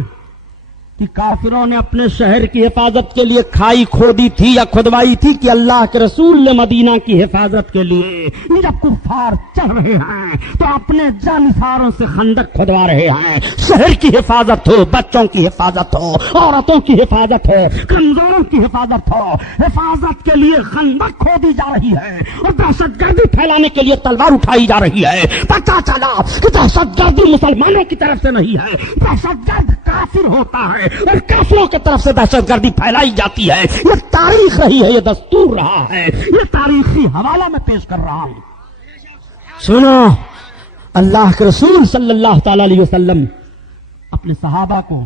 کہ کافروں نے اپنے شہر کی حفاظت کے لیے کھائی کھودی تھی یا کھدوائی تھی کہ اللہ کے رسول نے مدینہ کی حفاظت کے لیے جب کفار چڑھ رہے ہیں تو اپنے جانساروں سے خندق کھدوا رہے ہیں. شہر کی حفاظت ہو, بچوں کی حفاظت ہو, عورتوں کی حفاظت ہو, کمزوروں کی حفاظت ہو, حفاظت کے لیے خندق کھودی جا رہی ہے اور دہشت گردی پھیلانے کے لیے تلوار اٹھائی جا رہی ہے. پتہ چلا کہ دہشت گردی مسلمانوں کی طرف سے نہیں ہے, دہشت گرد کافر ہوتا ہے اور کافروں کی طرف سے دہشت گردی پھیلائی جاتی ہے. یہ تاریخ رہی ہے, یہ دستور رہا ہے, یہ تاریخی حوالہ میں پیش کر رہا ہوں. سنو, اللہ کے رسول صلی اللہ تعالی علیہ وسلم اپنے صحابہ کو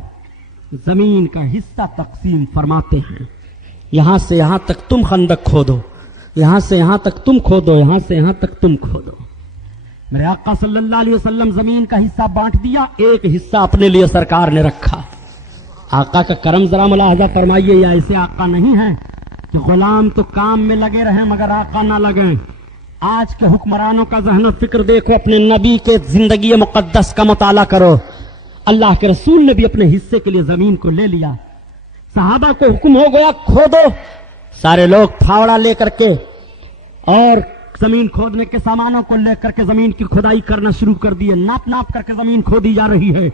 زمین کا حصہ تقسیم فرماتے ہیں. یہاں سے یہاں تک تم خندق کھودو, یہاں سے یہاں تک تم کھودو, یہاں سے یہاں تک تم کھودو. میرے آقا صلی اللہ علیہ وسلم زمین کا حصہ بانٹ دیا, ایک حصہ اپنے لیے سرکار نے رکھا. آقا کا کرم ذرا ملاحظہ فرمائیے, یا ایسے آقا نہیں ہے کہ غلام تو کام میں لگے رہیں مگر آقا نہ لگیں. آج کے حکمرانوں کا ذہن و فکر دیکھو, اپنے نبی کے زندگی مقدس کا مطالعہ کرو. اللہ کے رسول نے بھی اپنے حصے کے لیے زمین کو لے لیا. صحابہ کو حکم ہو گیا کھودو, سارے لوگ پھاوڑا لے کر کے اور زمین کھودنے کے سامانوں کو لے کر کے زمین کی کھدائی کرنا شروع کر دیے. ناپ ناپ کر کے زمین کھودی جا رہی ہے.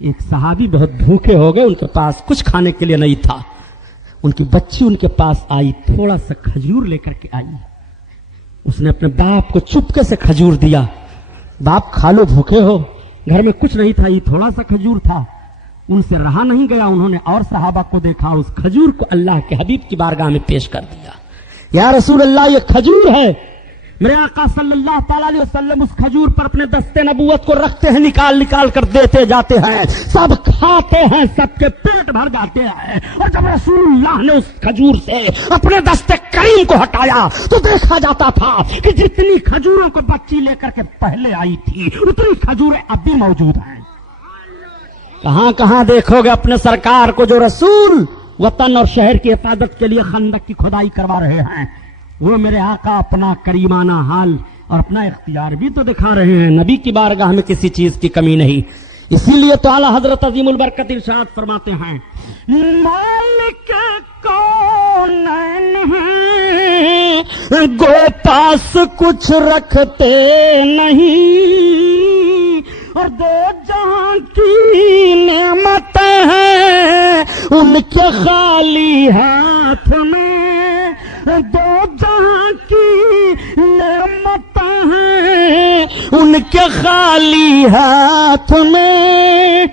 ایک صحابی بہت بھوکے ہو گئے, ان کے پاس کچھ کھانے کے لیے نہیں تھا. ان کی بچی ان کے پاس آئی, تھوڑا سا کھجور لے کر کے آئی. اس نے اپنے باپ کو چپکے سے کھجور دیا. باپ کھا لو, بھوکے ہو. گھر میں کچھ نہیں تھا, یہ تھوڑا سا کھجور تھا. ان سے رہا نہیں گیا, انہوں نے اور صحابہ کو دیکھا, اس کھجور کو اللہ کے حبیب کی بارگاہ میں پیش کر دیا. یا رسول اللہ یہ کھجور ہے. میرے آقا صلی اللہ تعالی علیہ وسلم اس کھجور پر اپنے دستے نبوت کو رکھتے ہیں, نکال نکال کر دیتے جاتے ہیں. سب کھاتے ہیں, سب کے پیٹ بھر جاتے ہیں. اور جب رسول اللہ نے اس کھجور سے اپنے دستے کریم کو ہٹایا تو دیکھا جاتا تھا کہ جتنی کھجوروں کو بچی لے کر کے پہلے آئی تھی اتنی کھجوریں اب بھی موجود ہیں. کہاں کہاں دیکھو گے اپنے سرکار کو جو رسول وطن اور شہر کی حفاظت کے لیے خندق کی کھدائی کروا رہے ہیں, وہ میرے آقا اپنا کریمانہ حال اور اپنا اختیار بھی تو دکھا رہے ہیں. نبی کی بارگاہ میں کسی چیز کی کمی نہیں. اسی لیے تو اعلیٰ حضرت عظیم البرکت ارشاد فرماتے ہیں, مالک کونین ہیں گو پاس کچھ رکھتے نہیں, اور دو جہاں کی نعمتیں ہیں ان کے خالی ہاتھ میں, دو جہاں کی نعمتیں ہیں ان کے خالی ہاتھ میں.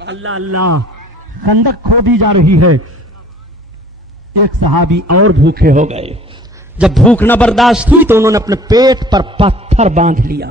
اللہ اللہ, خندق کھودی جا رہی ہے. ایک صحابی اور بھوکے ہو گئے. جب بھوک نہ برداشت ہوئی تو انہوں نے اپنے پیٹ پر پتھر باندھ لیا.